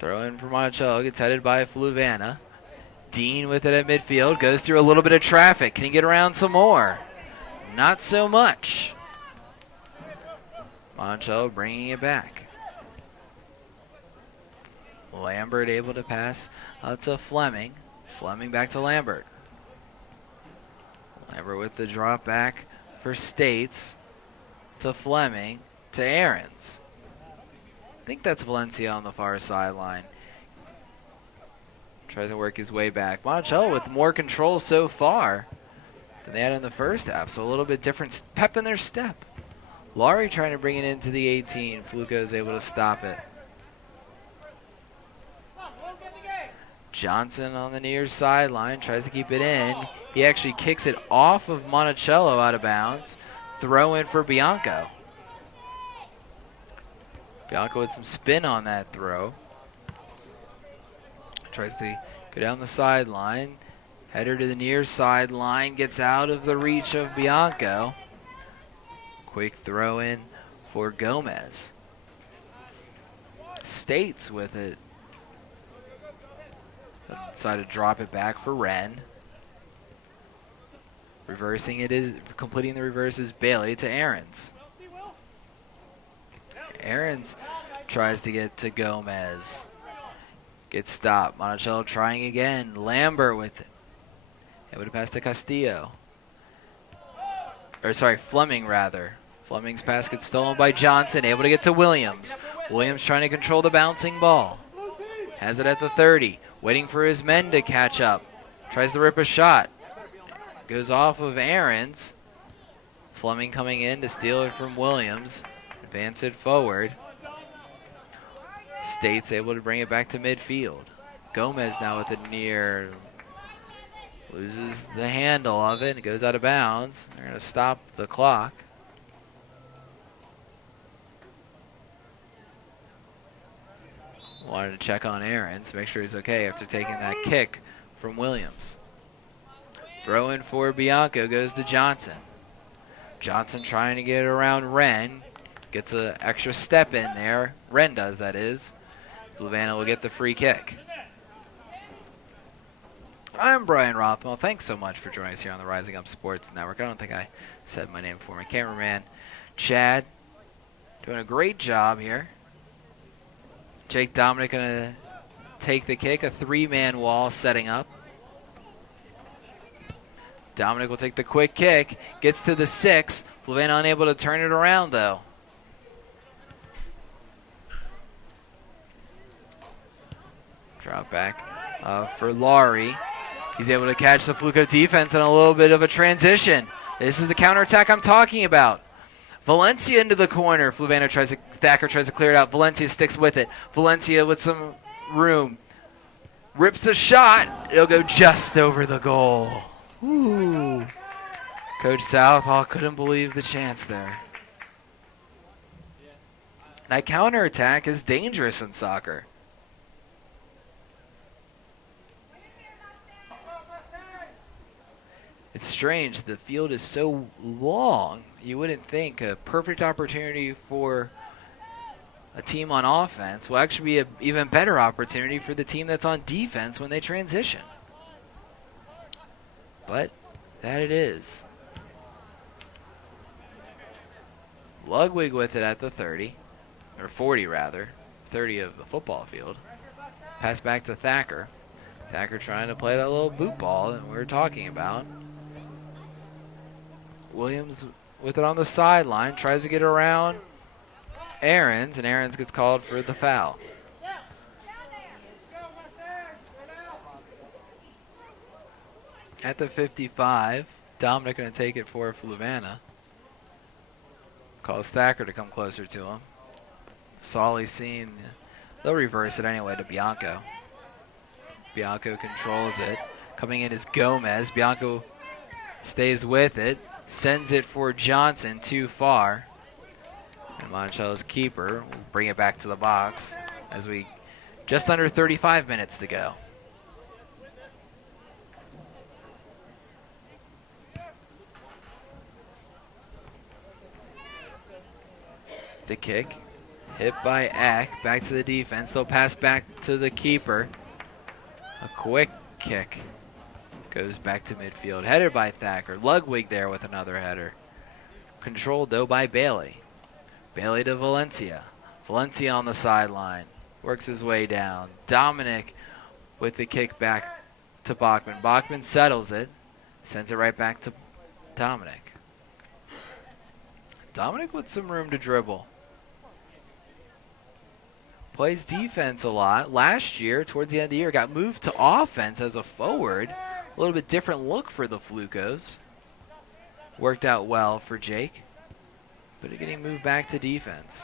Throw in for Monticello. Gets headed by Fluvanna. Dean with it at midfield. Goes through a little bit of traffic. Can he get around some more? Not so much. Monticello bringing it back. Lambert able to pass to Fleming. Fleming back to Lambert. Lambert with the drop back for States to Fleming to Ahrens. I think that's Valencia on the far sideline. Tries to work his way back. Monticello with more control so far than they had in the first half, so a little bit different pep in their step. Laurie trying to bring it into the 18. Fluco is able to stop it. Johnson on the near sideline tries to keep it in. He actually kicks it off of Monticello out of bounds. Throw in for Bianco. Bianco with some spin on that throw. Tries to go down the sideline. Header to the near sideline. Gets out of the reach of Bianco. Quick throw in for Gomez. States with it. Decided to drop it back for Wren. Reversing it is, completing the reverse is Bailey to Ahrens. Ahrens tries to get to Gomez. Gets stopped. Monticello trying again. Lambert with it. Able to pass to Castillo. Or sorry, Fleming rather. Fleming's pass gets stolen by Johnson. Able to get to Williams. Williams trying to control the bouncing ball. Has it at the 30. Waiting for his men to catch up. Tries to rip a shot. Goes off of Ahrens. Fleming coming in to steal it from Williams. Advance it forward. State's able to bring it back to midfield. Gomez now with it near. Loses the handle of it. It goes out of bounds. They're going to stop the clock. Wanted to check on Ahrens, make sure he's okay after taking that kick from Williams. Throw in for Bianco goes to Johnson. Johnson trying to get it around Wren. Gets an extra step in there. Wren does, that is. Fluvanna will get the free kick. I'm Brian Rothwell. Thanks so much for joining us here on the Rising Up Sports Network. I don't think I said my name for my cameraman, Chad. Doing a great job here. Jake Dominic going to take the kick. A 3-man wall setting up. Dominic will take the quick kick. Gets to the 6. Fluvanna unable to turn it around, though. Drop back for Laurie. He's able to catch the Fluco defense in a little bit of a transition. This is the counterattack I'm talking about. Valencia into the corner. Thacker tries to clear it out. Valencia sticks with it. Valencia with some room. Rips the shot. It'll go just over the goal. Ooh. Coach Southall couldn't believe the chance there. That counterattack is dangerous in soccer. It's strange. The field is so long. You wouldn't think a perfect opportunity for a team on offense will actually be an even better opportunity for the team that's on defense when they transition. But that it is. Ludwig with it at the 30, or 40 rather, 30 of the football field. Pass back to Thacker. Thacker trying to play that little boot ball that we were talking about. Williams with it on the sideline, tries to get around Aarons, and Aarons gets called for the foul. At the 55, Dominic going to take it for Fluvanna. Calls Thacker to come closer to him. Solly seen. They'll reverse it anyway to Bianco. Bianco controls it. Coming in is Gomez. Bianco stays with it. Sends it for Johnson too far. And Monticello's keeper will bring it back to the box as we just under 35 minutes to go. The kick, hit by Eck, back to the defense. They'll pass back to the keeper. A quick kick goes back to midfield. Headed by Thacker. Ludwig there with another header. Controlled though by Bailey. Bailey to Valencia. Valencia on the sideline. Works his way down. Dominic with the kick back to Bachman. Bachman settles it. Sends it right back to Dominic. Dominic with some room to dribble. Plays defense a lot. Last year, towards the end of the year, got moved to offense as a forward. A little bit different look for the Flucos. Worked out well for Jake. But getting moved back to defense.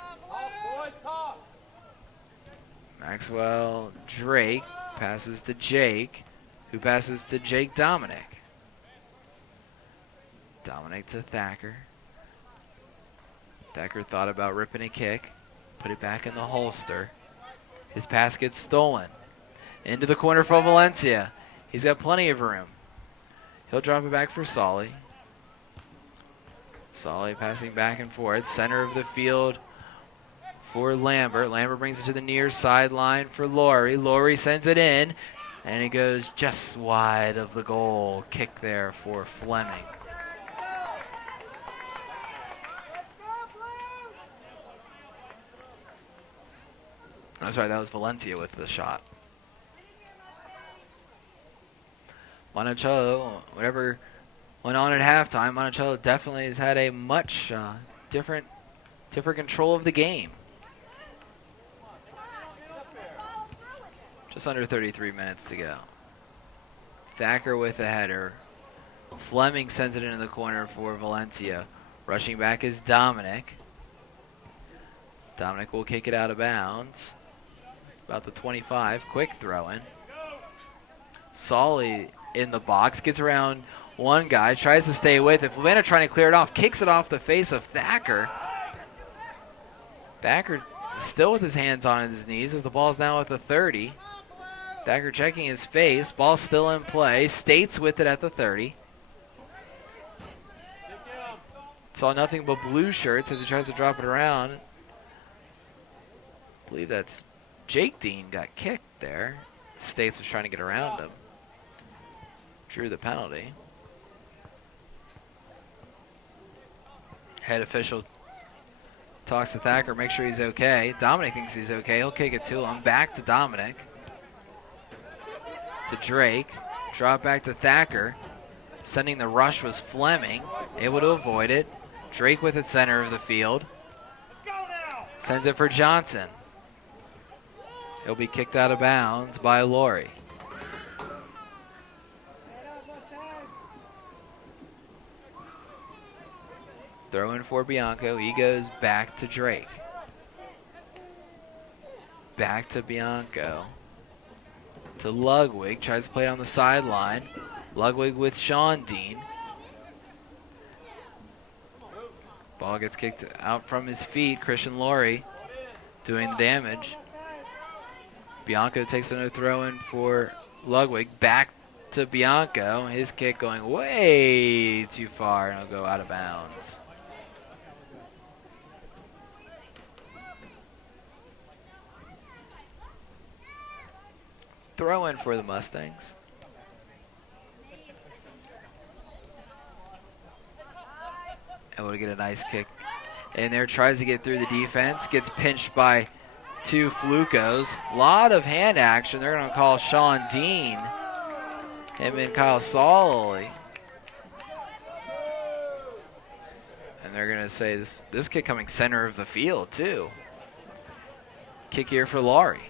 Maxwell Drake passes to Jake, who passes to Jake Dominic. Dominic to Thacker. Thacker thought about ripping a kick. Put it back in the holster. His pass gets stolen. Into the corner for Valencia. He's got plenty of room. He'll drop it back for Solly. Solly passing back and forth. Center of the field for Lambert. Lambert brings it to the near sideline for Laurie. Laurie sends it in, and it goes just wide of the goal. Kick there for Fleming. I'm sorry, that was Valencia with the shot. Monticello, whatever went on at halftime, Monticello definitely has had a much different control of the game. Just under 33 minutes to go. Thacker with a header. Fleming sends it into the corner for Valencia. Rushing back is Dominic. Dominic will kick it out of bounds. About the 25. Quick throw in. Solly in the box. Gets around one guy. Tries to stay with it. Fluvanna trying to clear it off. Kicks it off the face of Thacker. Thacker still with his hands on his knees as the ball's now at the 30. Thacker checking his face. Ball still in play. States with it at the 30. Saw nothing but blue shirts as he tries to drop it around. I believe that's Jake Dean got kicked there. States was trying to get around him. Drew the penalty. Head official talks to Thacker, make sure he's okay. Dominic thinks he's okay. He'll kick it to him. Back to Dominic. To Drake. Drop back to Thacker. Sending the rush was Fleming. Able to avoid it. Drake with it center of the field. Sends it for Johnson. He'll be kicked out of bounds by Laurie. Throw in for Bianco. He goes back to Drake. Back to Bianco. To Ludwig. Tries to play it on the sideline. Ludwig with Sean Dean. Ball gets kicked out from his feet. Christian Laurie doing the damage. Bianco takes another throw in for Ludwig. Back to Bianco. His kick going way too far, and it'll go out of bounds. Throw in for the Mustangs. Able to get a nice kick in there. Tries to get through the defense. Gets pinched by two Flucos. A lot of hand action. They're going to call Sean Dean. Him and Kyle Solly. And they're going to say this kick coming center of the field, too. Kick here for Laurie.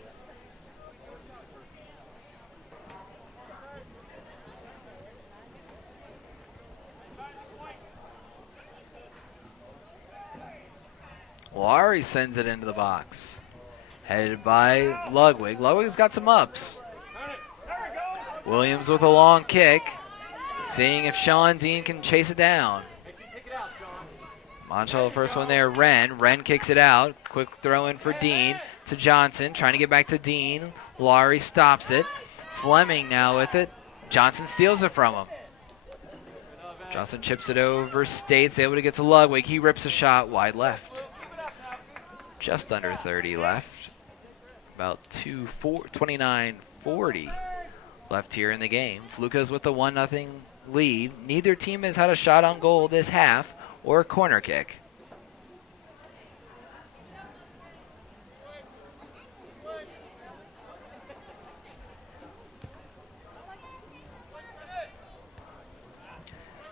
Laurie sends it into the box. Headed by Ludwig. Ludwig's got some ups. Williams with a long kick. Seeing if Sean Dean can chase it down. Monticello, the first one there. Wren kicks it out. Quick throw in for Dean to Johnson. Trying to get back to Dean. Laurie stops it. Fleming now with it. Johnson steals it from him. Johnson chips it over. States able to get to Ludwig. He rips a shot wide left. Just under 30 left. About 29:40 left here in the game. Flucos with the 1-0 lead. Neither team has had a shot on goal this half or a corner kick.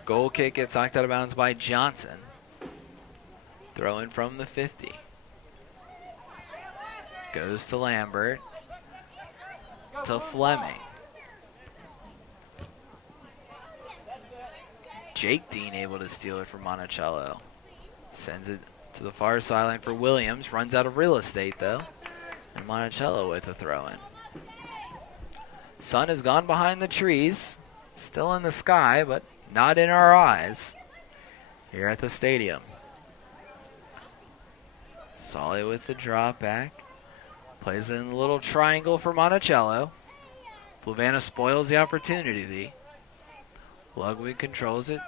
Goal kick gets knocked out of bounds by Johnson. Throw in from the 50. Goes to Lambert. To Fleming. Jake Dean able to steal it from Monticello. Sends it to the far sideline for Williams. Runs out of real estate, though. And Monticello with a throw-in. Sun has gone behind the trees. Still in the sky, but not in our eyes. Here at the stadium. Solly with the drop back. Plays in a little triangle for Monticello. Fluvanna spoils the opportunity. Ludwig controls it.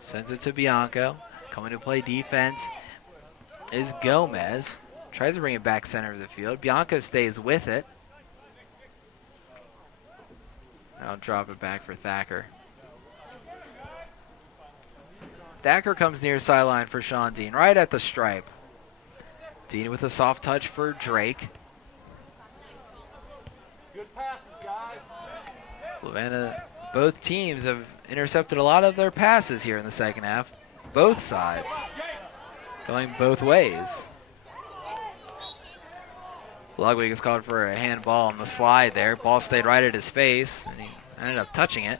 Sends it to Bianco. Coming to play defense is Gomez. Tries to bring it back center of the field. Bianco stays with it. I'll drop it back for Thacker. Thacker comes near sideline for Sean Dean. Right at the stripe. Dean with a soft touch for Drake. Good passes, guys. Fluvanna, both teams have intercepted a lot of their passes here in the second half. Both sides. Going both ways. Ludwig is called for a handball on the slide there. Ball stayed right at his face, and he ended up touching it.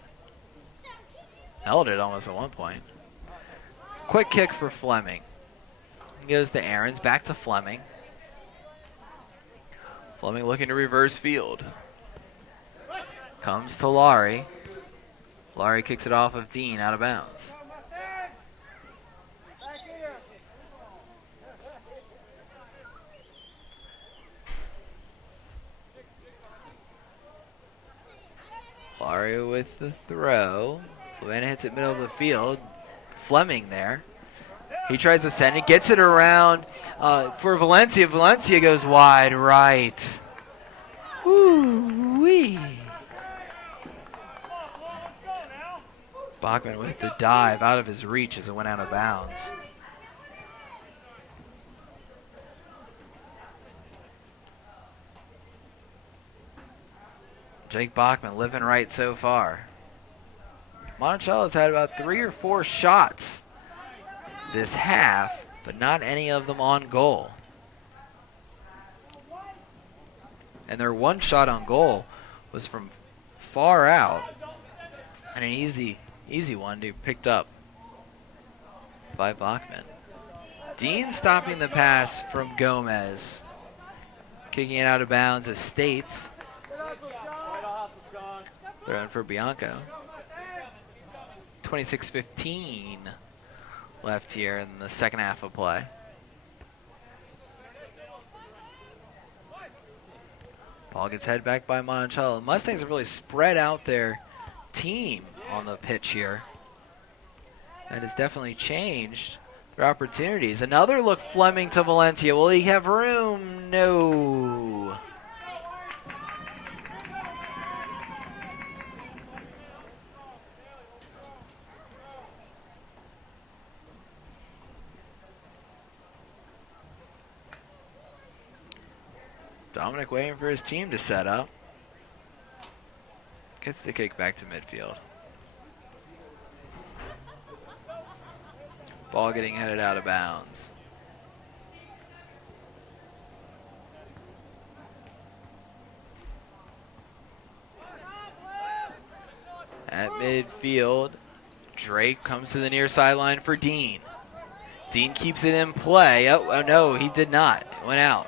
Held it almost at one point. Quick kick for Fleming. He goes to Aarons, back to Fleming. Fleming looking to reverse field. Comes to Laurie. Laurie kicks it off of Dean out of bounds. Laurie with the throw. Fluvanna hits it middle of the field. Fleming there. He tries to send it, gets it around for Valencia. Valencia goes wide right. Woo-wee. Bachman with the dive out of his reach as it went out of bounds. Jake Bachman living right so far. Monticello's had about 3 or 4 shots this half, but not any of them on goal. And their one shot on goal was from far out, and an easy one to picked up. by Bachman. Dean stopping the pass from Gomez. Kicking it out of bounds as States. Throwing for Bianco. 26-15 left here in the second half of play. Ball gets head back by Monticello. Mustangs have really spread out their team on the pitch here. That has definitely changed their opportunities. Another look Fleming to Valencia. Will he have room? No. Dominic waiting for his team to set up. Gets the kick back to midfield. Ball getting headed out of bounds. At midfield, Drake comes to the near sideline for Dean. Dean keeps it in play. Oh no, he did not. It went out.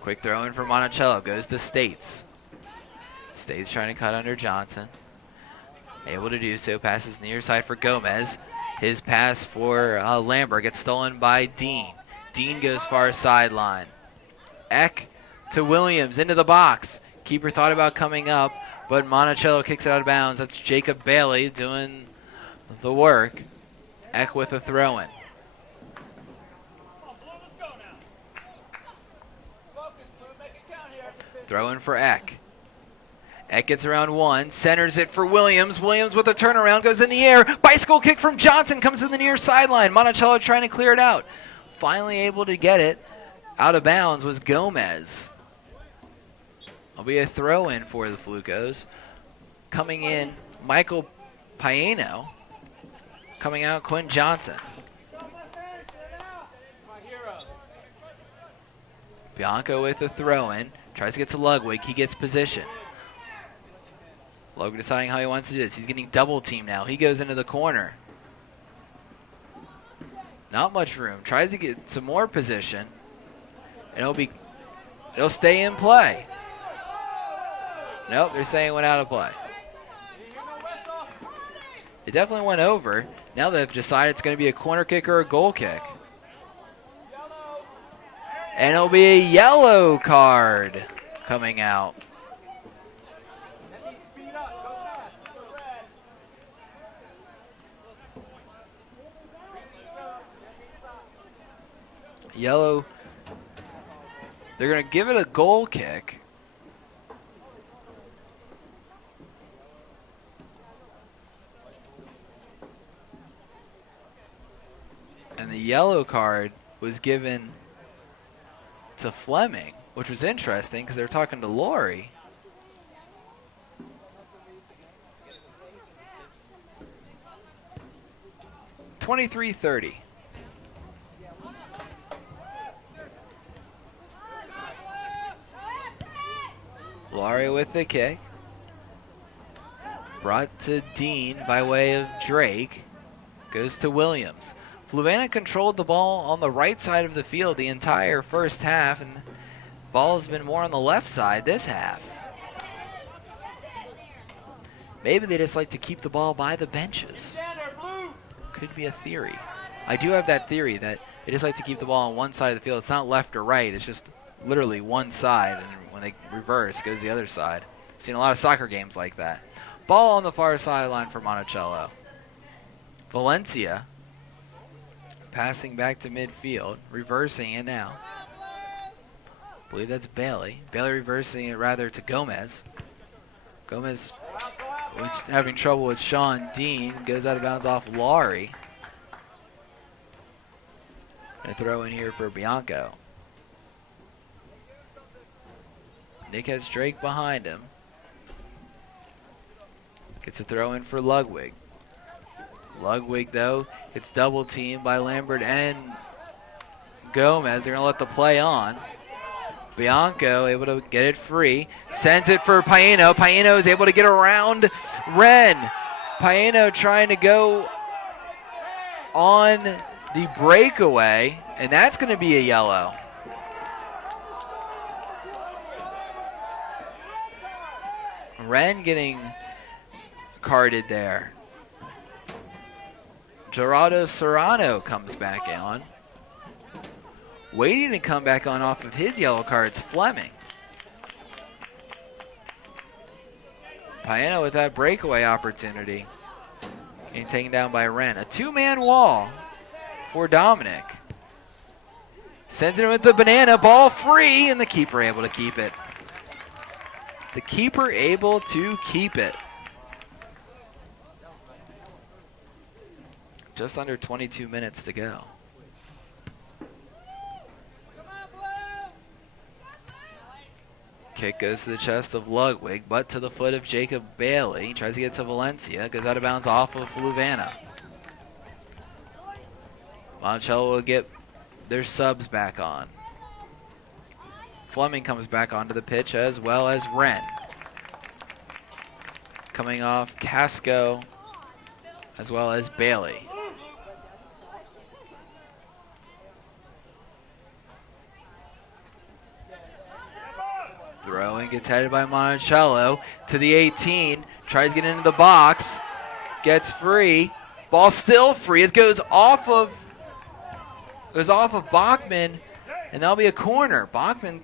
Quick throw in for Monticello. Goes to States. States trying to cut under Johnson. Able to do so. Passes near side for Gomez. His pass for Lambert gets stolen by Dean. Dean goes far sideline. Eck to Williams into the box. Keeper thought about coming up, but Monticello kicks it out of bounds. That's Jacob Bailey doing the work. Eck with a throw-in. Throw-in for Eck. Eck gets around one, centers it for Williams. Williams with a turnaround, goes in the air. Bicycle kick from Johnson, comes to the near sideline. Monticello trying to clear it out. Finally able to get it out of bounds was Gomez. It'll be a throw-in for the Flucos. Coming in, Michael Paino. Coming out, Quinn Johnson. Bianco with a throw-in. Tries to get to Ludwig. He gets position. Logan deciding how he wants to do this. He's getting double teamed now. He goes into the corner. Not much room. Tries to get some more position. And it'll stay in play. Nope, they're saying it went out of play. It definitely went over. Now they've decided it's going to be a corner kick or a goal kick. And it'll be a yellow card coming out. Yellow. They're going to give it a goal kick. And the yellow card was given to Fleming, which was interesting because they were talking to Laurie. $23-30. Laurie with the kick. Brought to Dean by way of Drake. Goes to Williams. Fluvanna controlled the ball on the right side of the field the entire first half, and the ball has been more on the left side this half. Maybe they just like to keep the ball by the benches. Could be a theory. I do have that theory that they just like to keep the ball on one side of the field. It's not left or right. It's just literally one side, and when they reverse, it goes the other side. I've seen a lot of soccer games like that. Ball on the far sideline for Monticello. Valencia passing back to midfield, reversing it now. I believe that's Bailey. Bailey reversing it rather to Gomez. Gomez having trouble with Sean Dean. Goes out of bounds off Laurie. A throw in here for Bianco. Nick has Drake behind him. Gets a throw in for Ludwig. Ludwig, though, gets double teamed by Lambert and Gomez. They're going to let the play on. Bianco able to get it free. Sends it for Paino. Paino is able to get around Wren. Paino trying to go on the breakaway, and that's going to be a yellow. Wren getting carded there. Gerardo Serrano comes back on. Waiting to come back on off of his yellow cards, Fleming. Paino with that breakaway opportunity. Getting taken down by Wren. A two-man wall for Dominic. Sends it with the banana, ball free, and the keeper able to keep it. The keeper able to keep it. Just under 22 minutes to go. Kick goes to the chest of Ludwig, but to the foot of Jacob Bailey. Tries to get to Valencia. Goes out of bounds off of Fluvanna. Monticello will get their subs back on. Fleming comes back onto the pitch as well as Wren. Coming off Casco as well as Bailey. Throw and gets headed by Monticello to the 18. Tries to get into the box. Gets free. Ball still free. It goes off of Bachman, and that'll be a corner. Bachman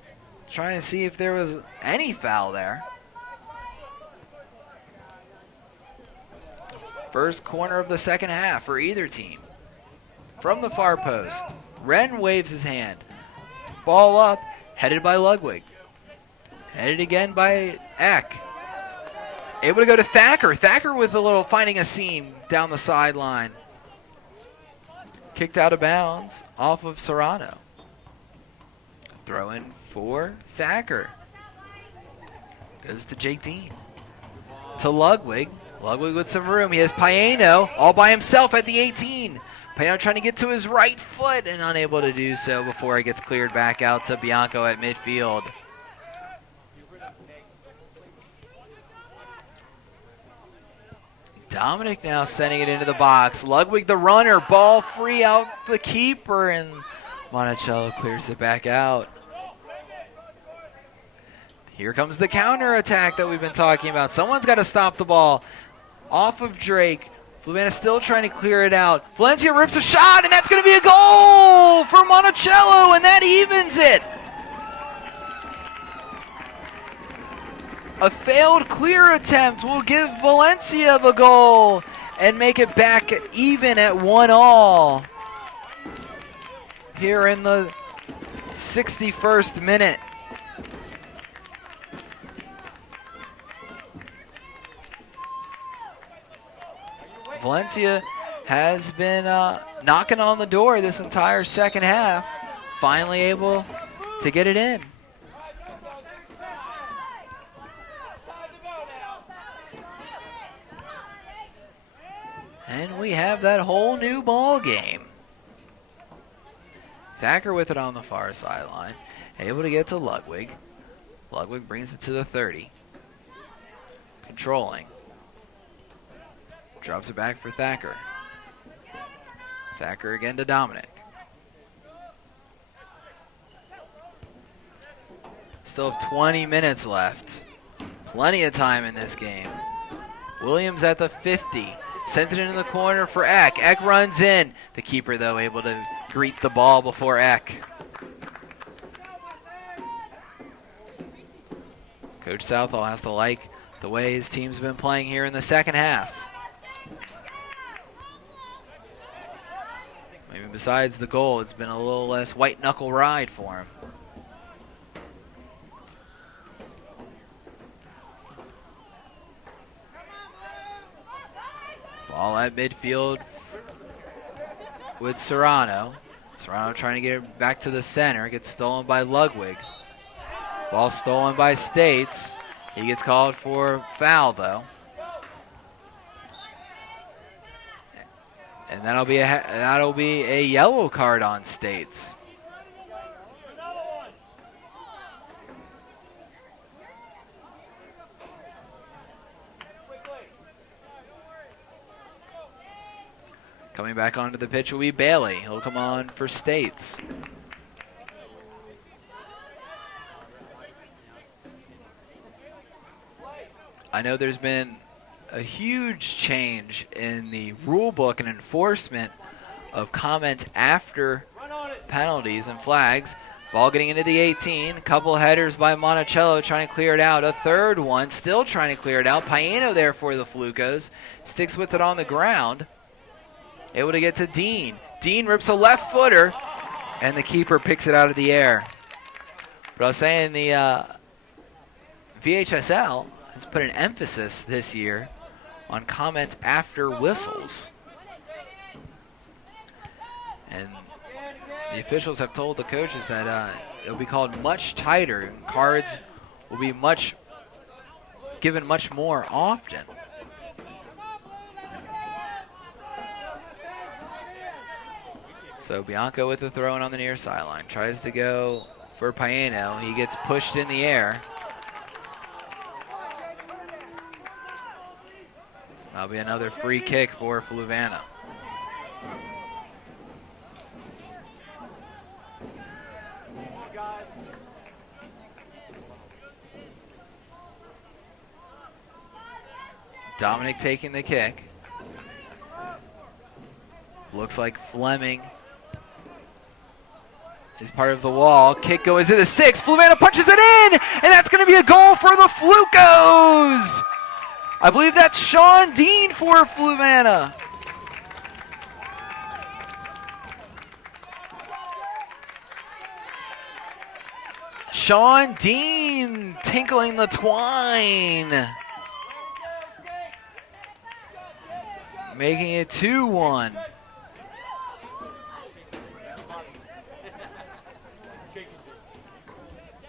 trying to see if there was any foul there. First corner of the second half for either team. From the far post, Wren waves his hand. Ball up, headed by Ludwig. Headed again by Eck. Able to go to Thacker. Thacker with a little finding a seam down the sideline. Kicked out of bounds off of Serrano. Throw in for Thacker. Goes to Jake Dean. To Ludwig. Ludwig with some room. He has Paino all by himself at the 18. Paino trying to get to his right foot and unable to do so before it gets cleared back out to Bianco at midfield. Dominic now sending it into the box. Ludwig the runner, ball free out the keeper, and Monticello clears it back out. Here comes the counter attack that we've been talking about. Someone's got to stop the ball. Off of Drake. Fluvanna still trying to clear it out. Valencia rips a shot, and that's going to be a goal for Monticello, and that evens it. A failed clear attempt will give Valencia the goal and make it back even at 1-1 here in the 61st minute. Valencia has been knocking on the door this entire second half, finally able to get it in. And we have that whole new ball game. Thacker with it on the far sideline. Able to get to Ludwig. Ludwig brings it to the 30. Controlling. Drops it back for Thacker. Thacker again to Dominic. Still have 20 minutes left. Plenty of time in this game. Williams at the 50. Sends it into the corner for Eck. Eck runs in. The keeper, though, able to greet the ball before Eck. Coach Southall has to like the way his team's been playing here in the second half. Maybe besides the goal, it's been a little less white-knuckle ride for him. Ball at midfield with Serrano. Serrano trying to get it back to the center. Gets stolen by Ludwig. Ball stolen by States. He gets called for foul, though. And that'll be a yellow card on States. Coming back onto the pitch will be Bailey. He'll come on for States. I know there's been a huge change in the rule book and enforcement of comments after penalties and flags. Ball getting into the 18. Couple headers by Monticello trying to clear it out. A third one still trying to clear it out. Paino there for the Flucos. Sticks with it on the ground. Able to get to Dean. Dean rips a left footer, and the keeper picks it out of the air. But I was saying the VHSL has put an emphasis this year on comments after whistles. And the officials have told the coaches that it'll be called much tighter, and cards will be given much more often. So Bianco with the throw in on the near sideline. Tries to go for Paino. He gets pushed in the air. That'll be another free kick for Fluvanna. Dominic taking the kick. Looks like Fleming is part of the wall. Kick goes to the 6. Fluvanna punches it in, and that's going to be a goal for the Flucos. I believe that's Sean Dean for Fluvanna. Sean Dean tinkling the twine. Making it 2-1.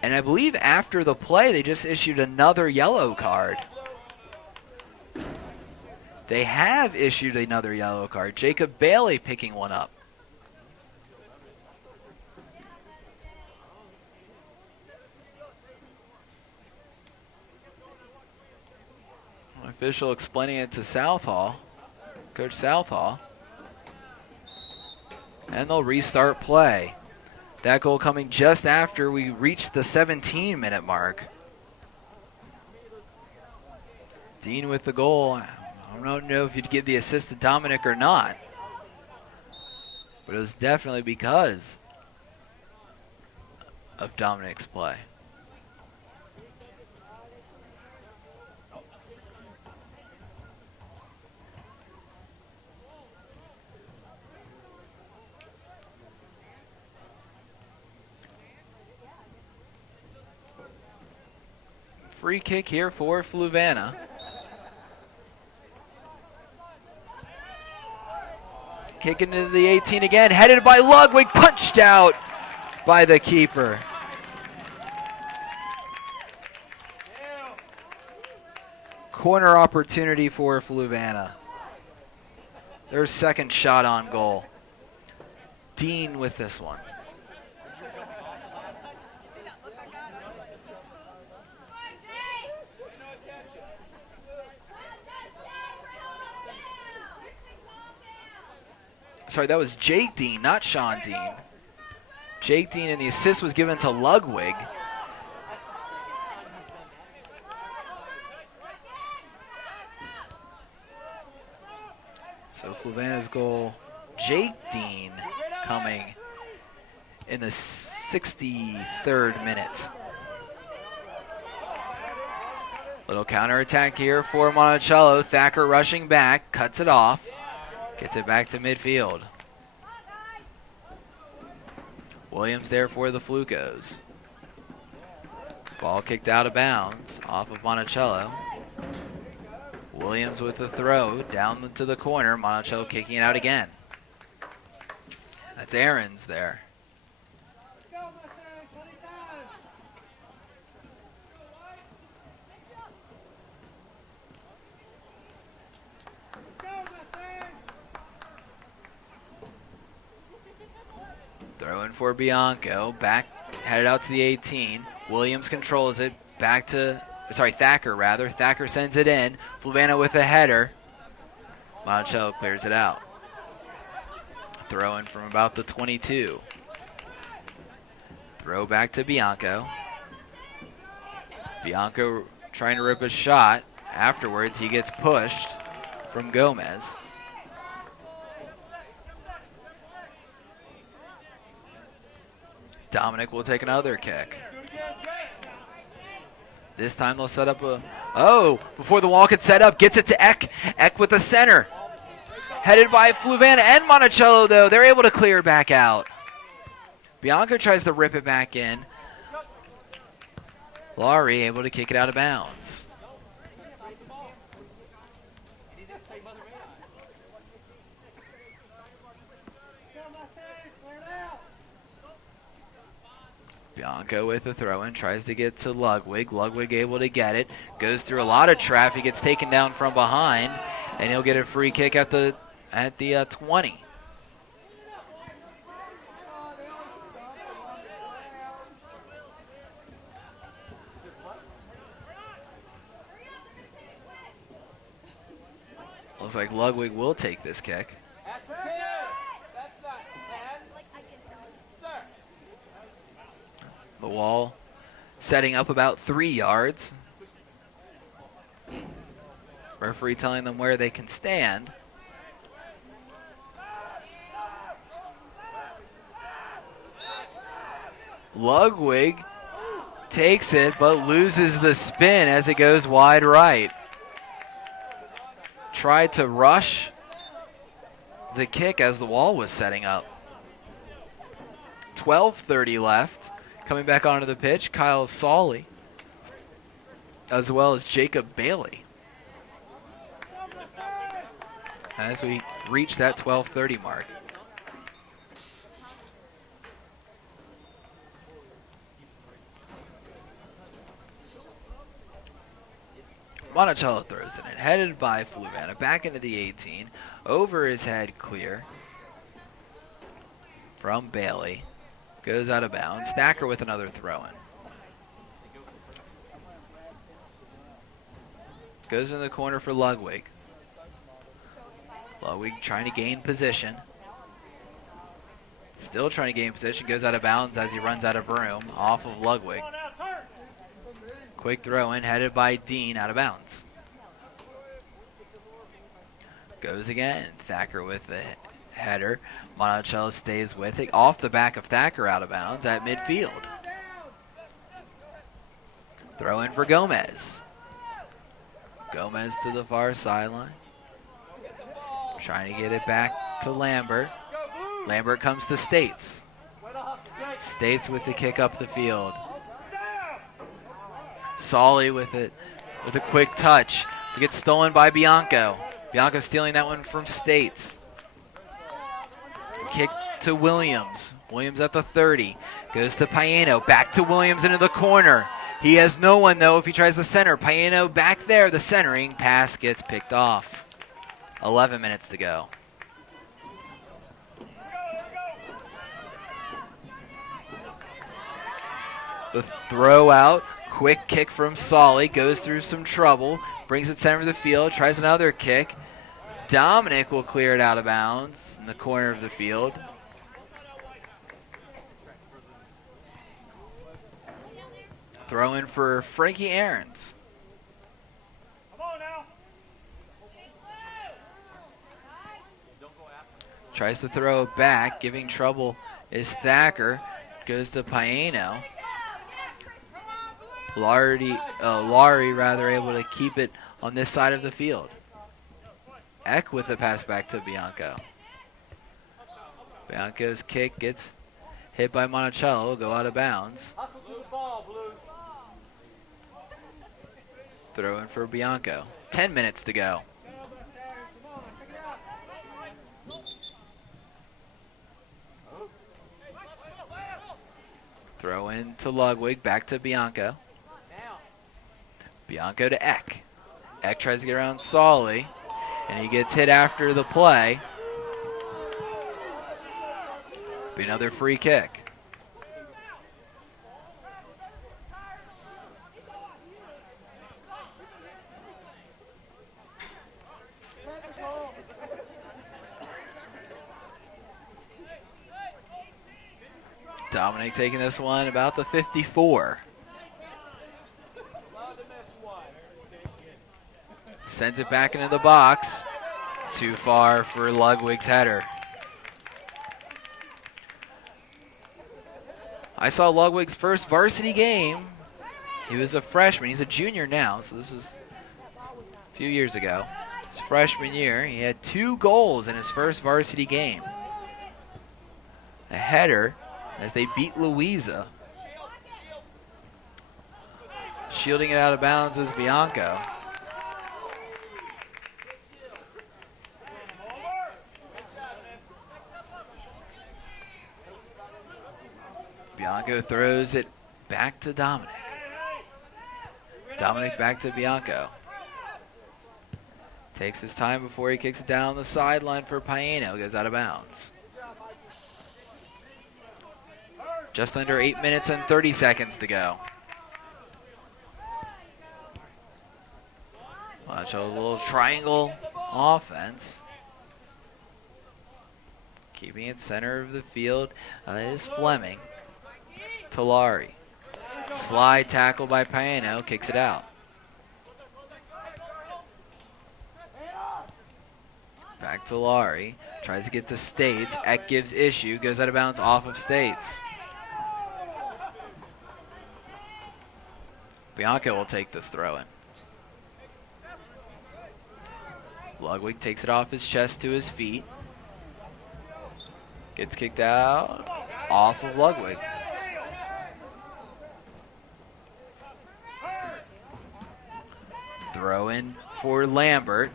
And I believe after the play, they just issued another yellow card. They have issued another yellow card. Jacob Bailey picking one up. Official explaining it to Southall, Coach Southall. And they'll restart play. That goal coming just after we reached the 17-minute mark. Dean with the goal. I don't know if you'd give the assist to Dominic or not, but it was definitely because of Dominic's play. Free kick here for Fluvanna. Kick into the 18 again, headed by Ludwig, punched out by the keeper. Corner opportunity for Fluvanna. Their second shot on goal. Dean with this one. Sorry, that was Jake Dean, not Sean Dean. Jake Dean, and the assist was given to Ludwig. So Fluvanna's goal, Jake Dean, coming in the 63rd minute. Little counterattack here for Monticello. Thacker rushing back, cuts it off. Gets it back to midfield. Williams there for the Flucos. Ball kicked out of bounds off of Monticello. Williams with the throw down to the corner. Monticello kicking it out again. That's Aarons there. Throwing for Bianco, back, headed out to the 18. Williams controls it, back to, Thacker rather. Thacker sends it in. Fluvanna with a header. Monticello clears it out. Throw in from about the 22. Throw back to Bianco. Bianco trying to rip a shot. Afterwards, he gets pushed from Gomez. Dominic will take another kick. This time they'll set up a... Oh, before the wall could set up, gets it to Eck. Eck with the center. Headed by Fluvanna and Monticello, though. They're able to clear it back out. Bianco tries to rip it back in. Laurie able to kick it out of bounds. Bianco with the throw-in, tries to get to Ludwig. Ludwig able to get it. Goes through a lot of traffic, gets taken down from behind, and he'll get a free kick at the 20. Looks like Ludwig will take this kick. The wall setting up about 3 yards. Referee telling them where they can stand. Ludwig takes it but loses the spin as it goes wide right. Tried to rush the kick as the wall was setting up. 12:30 left. Coming back onto the pitch, Kyle Solly, as well as Jacob Bailey. As we reach that 12:30 mark. Monticello throws it in, headed by Fluvanna, back into the 18, over his head clear from Bailey. Goes out of bounds. Thacker with another throw-in. Goes in the corner for Ludwig. Ludwig trying to gain position. Still trying to gain position. Goes out of bounds as he runs out of room off of Ludwig. Quick throw-in headed by Dean, out of bounds. Goes again. Thacker with the header. Monticello stays with it. Off the back of Thacker, out of bounds at midfield. Throw in for Gomez. Gomez to the far sideline. Trying to get it back to Lambert. Lambert comes to States. States with the kick up the field. Solly with it, with a quick touch. It gets stolen by Bianco. Bianco stealing that one from States. Kick to Williams. Williams at the 30. Goes to Paino. Back to Williams into the corner. He has no one, though, if he tries to center. Paino back there. The centering pass gets picked off. 11 minutes to go. The throw out. Quick kick from Solly. Goes through some trouble. Brings it center of the field. Tries another kick. Dominic will clear it out of bounds in the corner of the field. Throw in for Frankie Aarons. Tries to throw it back. Giving trouble is Thacker. Goes to Paino. Laurie able to keep it on this side of the field. Eck with the pass back to Bianco. Bianco's kick gets hit by Monticello, go out of bounds. Throw in for Bianco. 10 minutes to go. Throw in to Ludwig, back to Bianco. Bianco to Eck. Eck tries to get around Solly, and he gets hit after the play. Be another free kick. Dominic taking this one about the 54. Sends it back into the box. Too far for Ludwig's header. I saw Ludwig's first varsity game. He was a freshman. He's a junior now, so this was a few years ago. His freshman year, he had 2 goals in his first varsity game. A header as they beat Louisa. Shielding it out of bounds is Bianco. Bianco throws it back to Dominic. Dominic back to Bianco. Takes his time before he kicks it down the sideline for Paino. Goes out of bounds. Just under 8 minutes and 30 seconds to go. Watch a little triangle offense. Keeping it center of the field is Fleming. Talari. Slide tackle by Paino. Kicks it out. Back to Laurie. Tries to get to States. Eck gives issue. Goes out of bounds off of States. Bianco will take this throw in. Ludwig takes it off his chest to his feet. Gets kicked out. Off of Ludwig. Throw in for Lambert.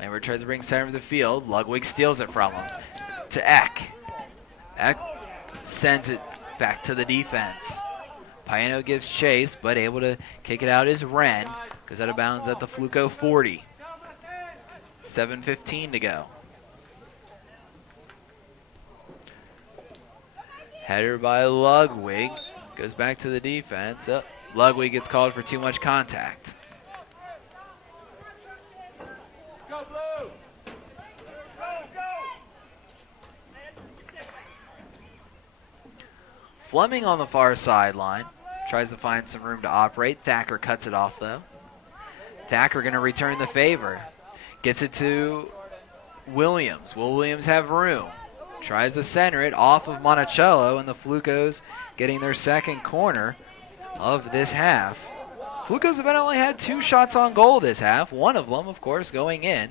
Lambert tries to bring center of the field. Ludwig steals it from him. To Eck. Eck sends it back to the defense. Paino gives chase, but able to kick it out is Wren. Goes out of bounds at the Fluco 40. 7:15 to go. Header by Ludwig. Goes back to the defense. Ludwig gets called for too much contact. Fleming on the far sideline. Tries to find some room to operate. Thacker cuts it off, though. Thacker going to return the favor. Gets it to Williams. Will Williams have room? Tries to center it off of Monticello, and the Flucos getting their second corner of this half. Flucos have only had 2 shots on goal this half. One of them, of course, going in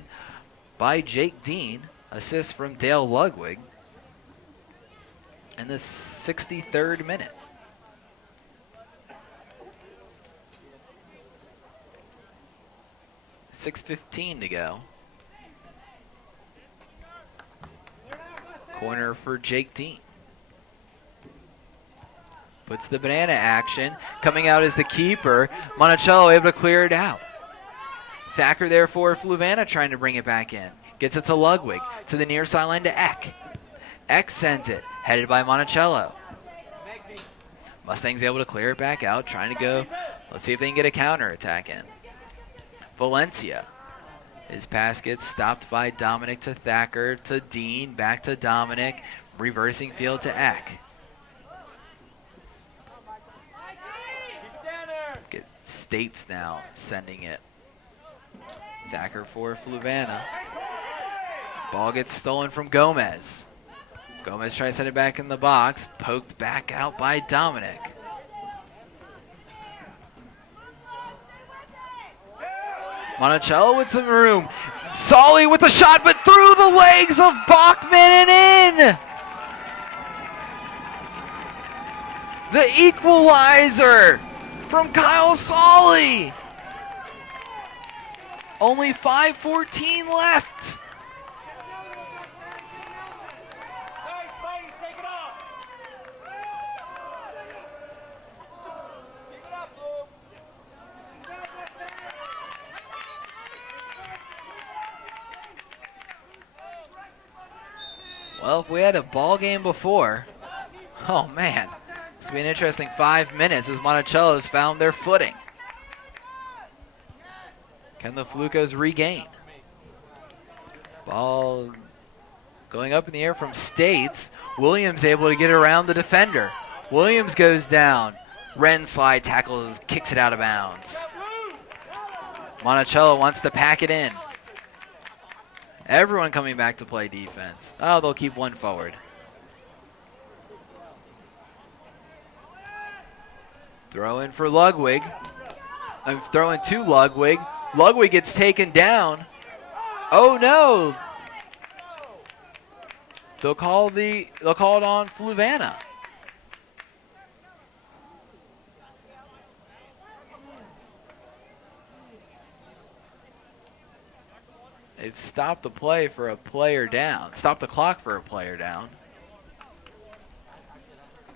by Jake Dean. Assist from Dale Ludwig in the 63rd minute. $6:15 to go. Corner for Jake Dean. Puts the banana action. Coming out is the keeper. Monticello able to clear it out. Thacker there for Fluvanna trying to bring it back in. Gets it to Ludwig. To the near sideline to Eck. Eck sends it. Headed by Monticello. Mustangs able to clear it back out. Trying to go. Let's see if they can get a counter attack in. Valencia. His pass gets stopped by Dominic to Thacker to Dean. Back to Dominic. Reversing field to Eck. Get States now sending it. Thacker for Fluvanna. Ball gets stolen from Gomez. Gomez tries to send it back in the box. Poked back out by Dominic. Monticello with some room. Solly with the shot, but through the legs of Bachman and in. The equalizer from Kyle Solly. Only 5:14 left. Well, if we had a ball game before, oh man, it's been an interesting 5 minutes as Monticello's found their footing. Can the Flucos regain? Ball going up in the air from States. Williams able to get around the defender. Williams goes down. Wren slide tackles, kicks it out of bounds. Monticello wants to pack it in. Everyone coming back to play defense. Oh, they'll keep one forward. Throw in for Ludwig. I'm throwing to Ludwig. Ludwig gets taken down. Oh no! They'll call it on Fluvanna. They've stopped the play for a player down. Stopped the clock for a player down.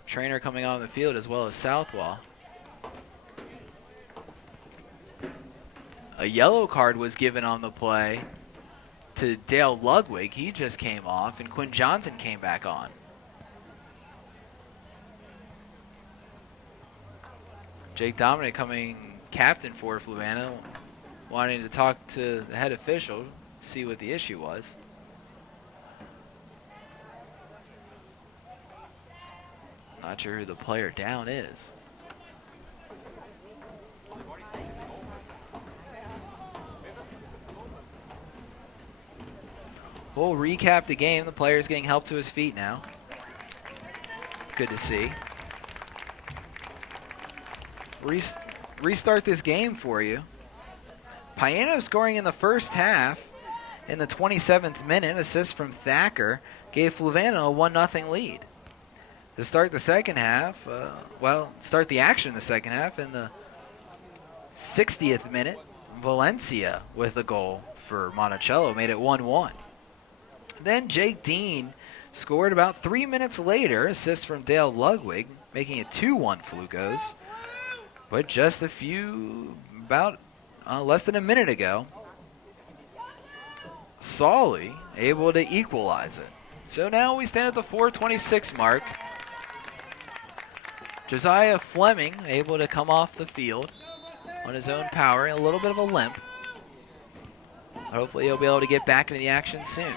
Trainer coming on the field as well as Southwell. A yellow card was given on the play to Dale Ludwig. He just came off, and Quinn Johnson came back on. Jake Dominic coming captain for Fluvanna, wanting to talk to the head official, see what the issue was. Not sure who the player down is. We'll recap the game. The player's getting help to his feet now. Good to see. Restart this game for you. Piano scoring in the first half. In the 27th minute, assist from Thacker gave Fluvanna a 1-0 lead. To start the second half, start the action in the second half, in the 60th minute, Valencia with a goal for Monticello made it 1-1. Then Jake Dean scored about 3 minutes later, assist from Dale Ludwig, making it 2-1 Flucos. But just less than a minute ago, Solly able to equalize it. So now we stand at the 4:26 mark. Josiah Fleming able to come off the field on his own power, a little bit of a limp. Hopefully he'll be able to get back into the action soon.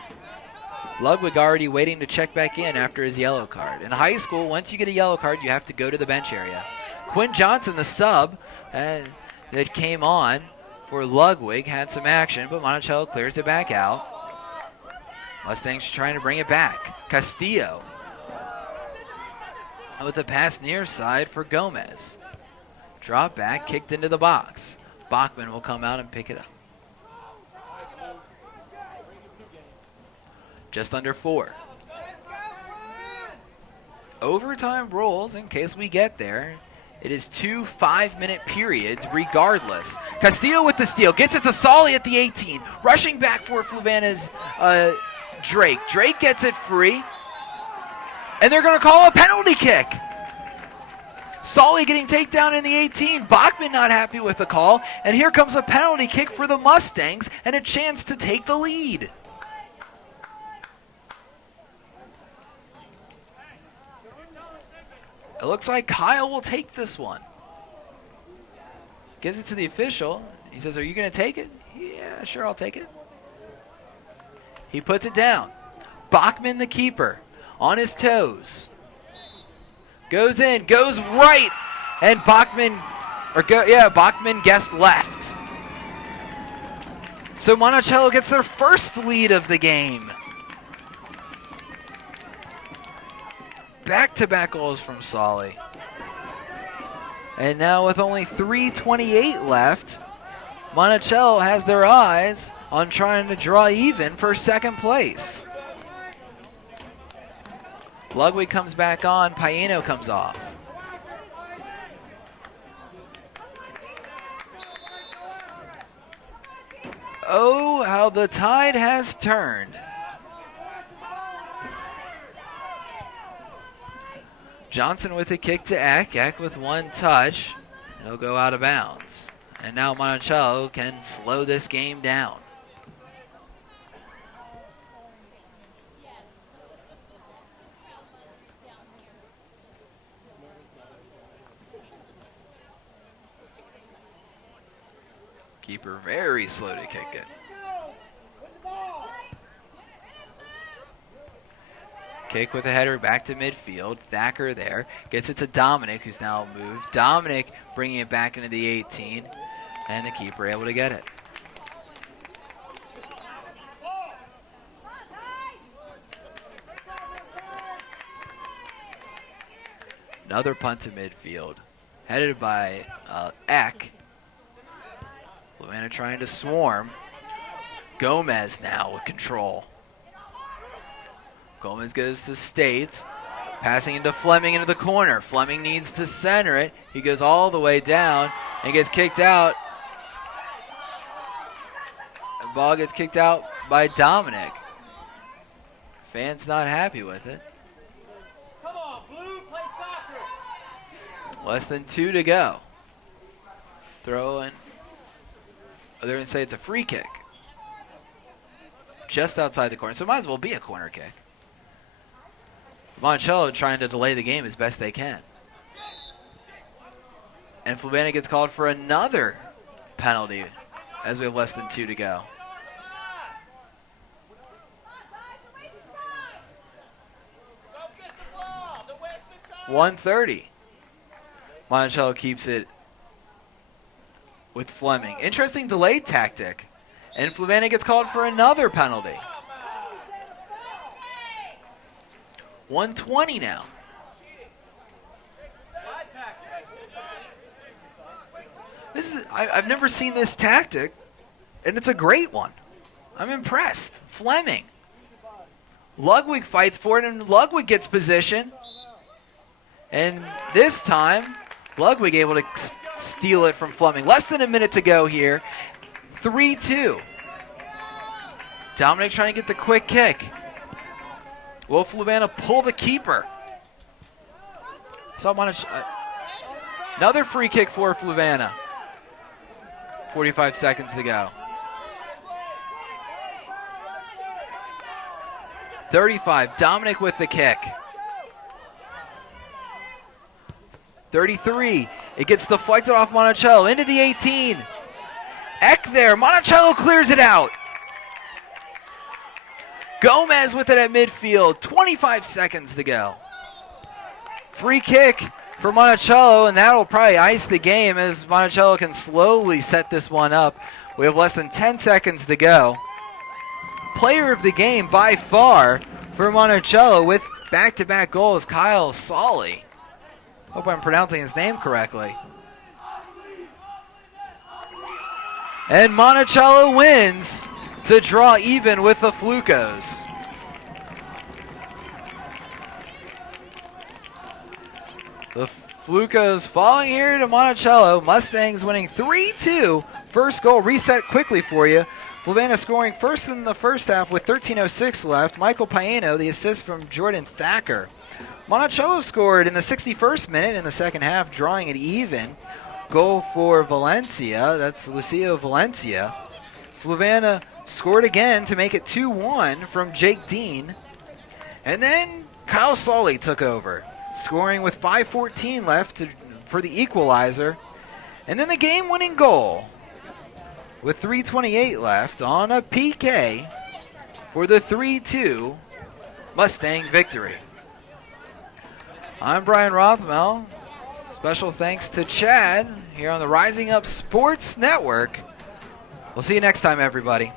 Ludwig already waiting to check back in after his yellow card. In high school, once you get a yellow card, you have to go to the bench area. Quinn Johnson, the sub, that came on for Ludwig, had some action, but Monticello clears it back out. Mustangs trying to bring it back. Castillo with a pass near side for Gomez. Drop back, kicked into the box. Bachman will come out and pick it up. Just under 4. Overtime rolls in case we get there. It is 2 5-minute periods regardless. Castillo with the steal. Gets it to Solly at the 18. Rushing back for Fluvanna's Drake. Drake gets it free. And they're going to call a penalty kick. Solly getting takedown in the 18. Bachman not happy with the call. And here comes a penalty kick for the Mustangs and a chance to take the lead. It looks like Kyle will take this one. Gives it to the official. He says, "Are you going to take it?" "Yeah, sure, I'll take it." He puts it down. Bachman, the keeper, on his toes. Goes in, goes right, and Bachman guessed left. So Monticello gets their first lead of the game. Back-to-back goals from Solly. And now with only 3:28 left, Monticello has their eyes on trying to draw even for second place. Ludwig comes back on, Piano comes off. Oh, how the tide has turned. Johnson with a kick to Eck. Eck with one touch. He'll go out of bounds. And now Monticello can slow this game down. Keeper very slow to kick it. Kick with a header back to midfield. Thacker there. Gets it to Dominic, who's now moved. Dominic bringing it back into the 18. And the keeper able to get it. Another punt to midfield. Headed by Eck. Fluvanna trying to swarm. Gomez now with control. Gomez goes to States. Passing into Fleming into the corner. Fleming needs to center it. He goes all the way down and gets kicked out. The ball gets kicked out by Dominic. Fans not happy with it. Come on, Blue, play soccer. Less than 2 to go. Throw in. Oh, they're going to say it's a free kick. Just outside the corner. So it might as well be a corner kick. Monticello trying to delay the game as best they can. And Fluvanna gets called for another penalty as we have less than 2 to go. Go get the ball. Don't waste the time. 1:30. Monticello keeps it with Fleming. Interesting delayed tactic. And Fluvanna gets called for another penalty. 1:20 now. I've never seen this tactic, and it's a great one. I'm impressed. Fleming. Ludwig fights for it, and Ludwig gets position. And this time, Ludwig able to steal it from Fleming. Less than a minute to go here. 3-2. Dominic trying to get the quick kick. Will Fluvanna pull the keeper? Another free kick for Fluvanna. 45 seconds to go. 35, Dominic with the kick. 33, it gets deflected off Monticello into the 18. Eck there, Monticello clears it out. Gomez with it at midfield, 25 seconds to go. Free kick for Monticello, and that'll probably ice the game as Monticello can slowly set this one up. We have less than 10 seconds to go. Player of the game by far for Monticello with back-to-back goals, Kyle Solly. Hope I'm pronouncing his name correctly. And Monticello wins to draw even with the Flucos. The Flucos falling here to Monticello. Mustangs winning 3-2. First goal reset quickly for you. Fluvanna scoring first in the first half with 13:06 left. Michael Paino, the assist from Jordan Thacker. Monticello scored in the 61st minute in the second half, drawing it even. Goal for Valencia. That's Lucio Valencia. Fluvanna scored again to make it 2-1 from Jake Dean. And then Kyle Solly took over, scoring with 5:14 left for the equalizer. And then the game-winning goal with 3:28 left on a PK for the 3-2 Mustang victory. I'm Brian Rothmel. Special thanks to Chad here on the Rising Up Sports Network. We'll see you next time, everybody.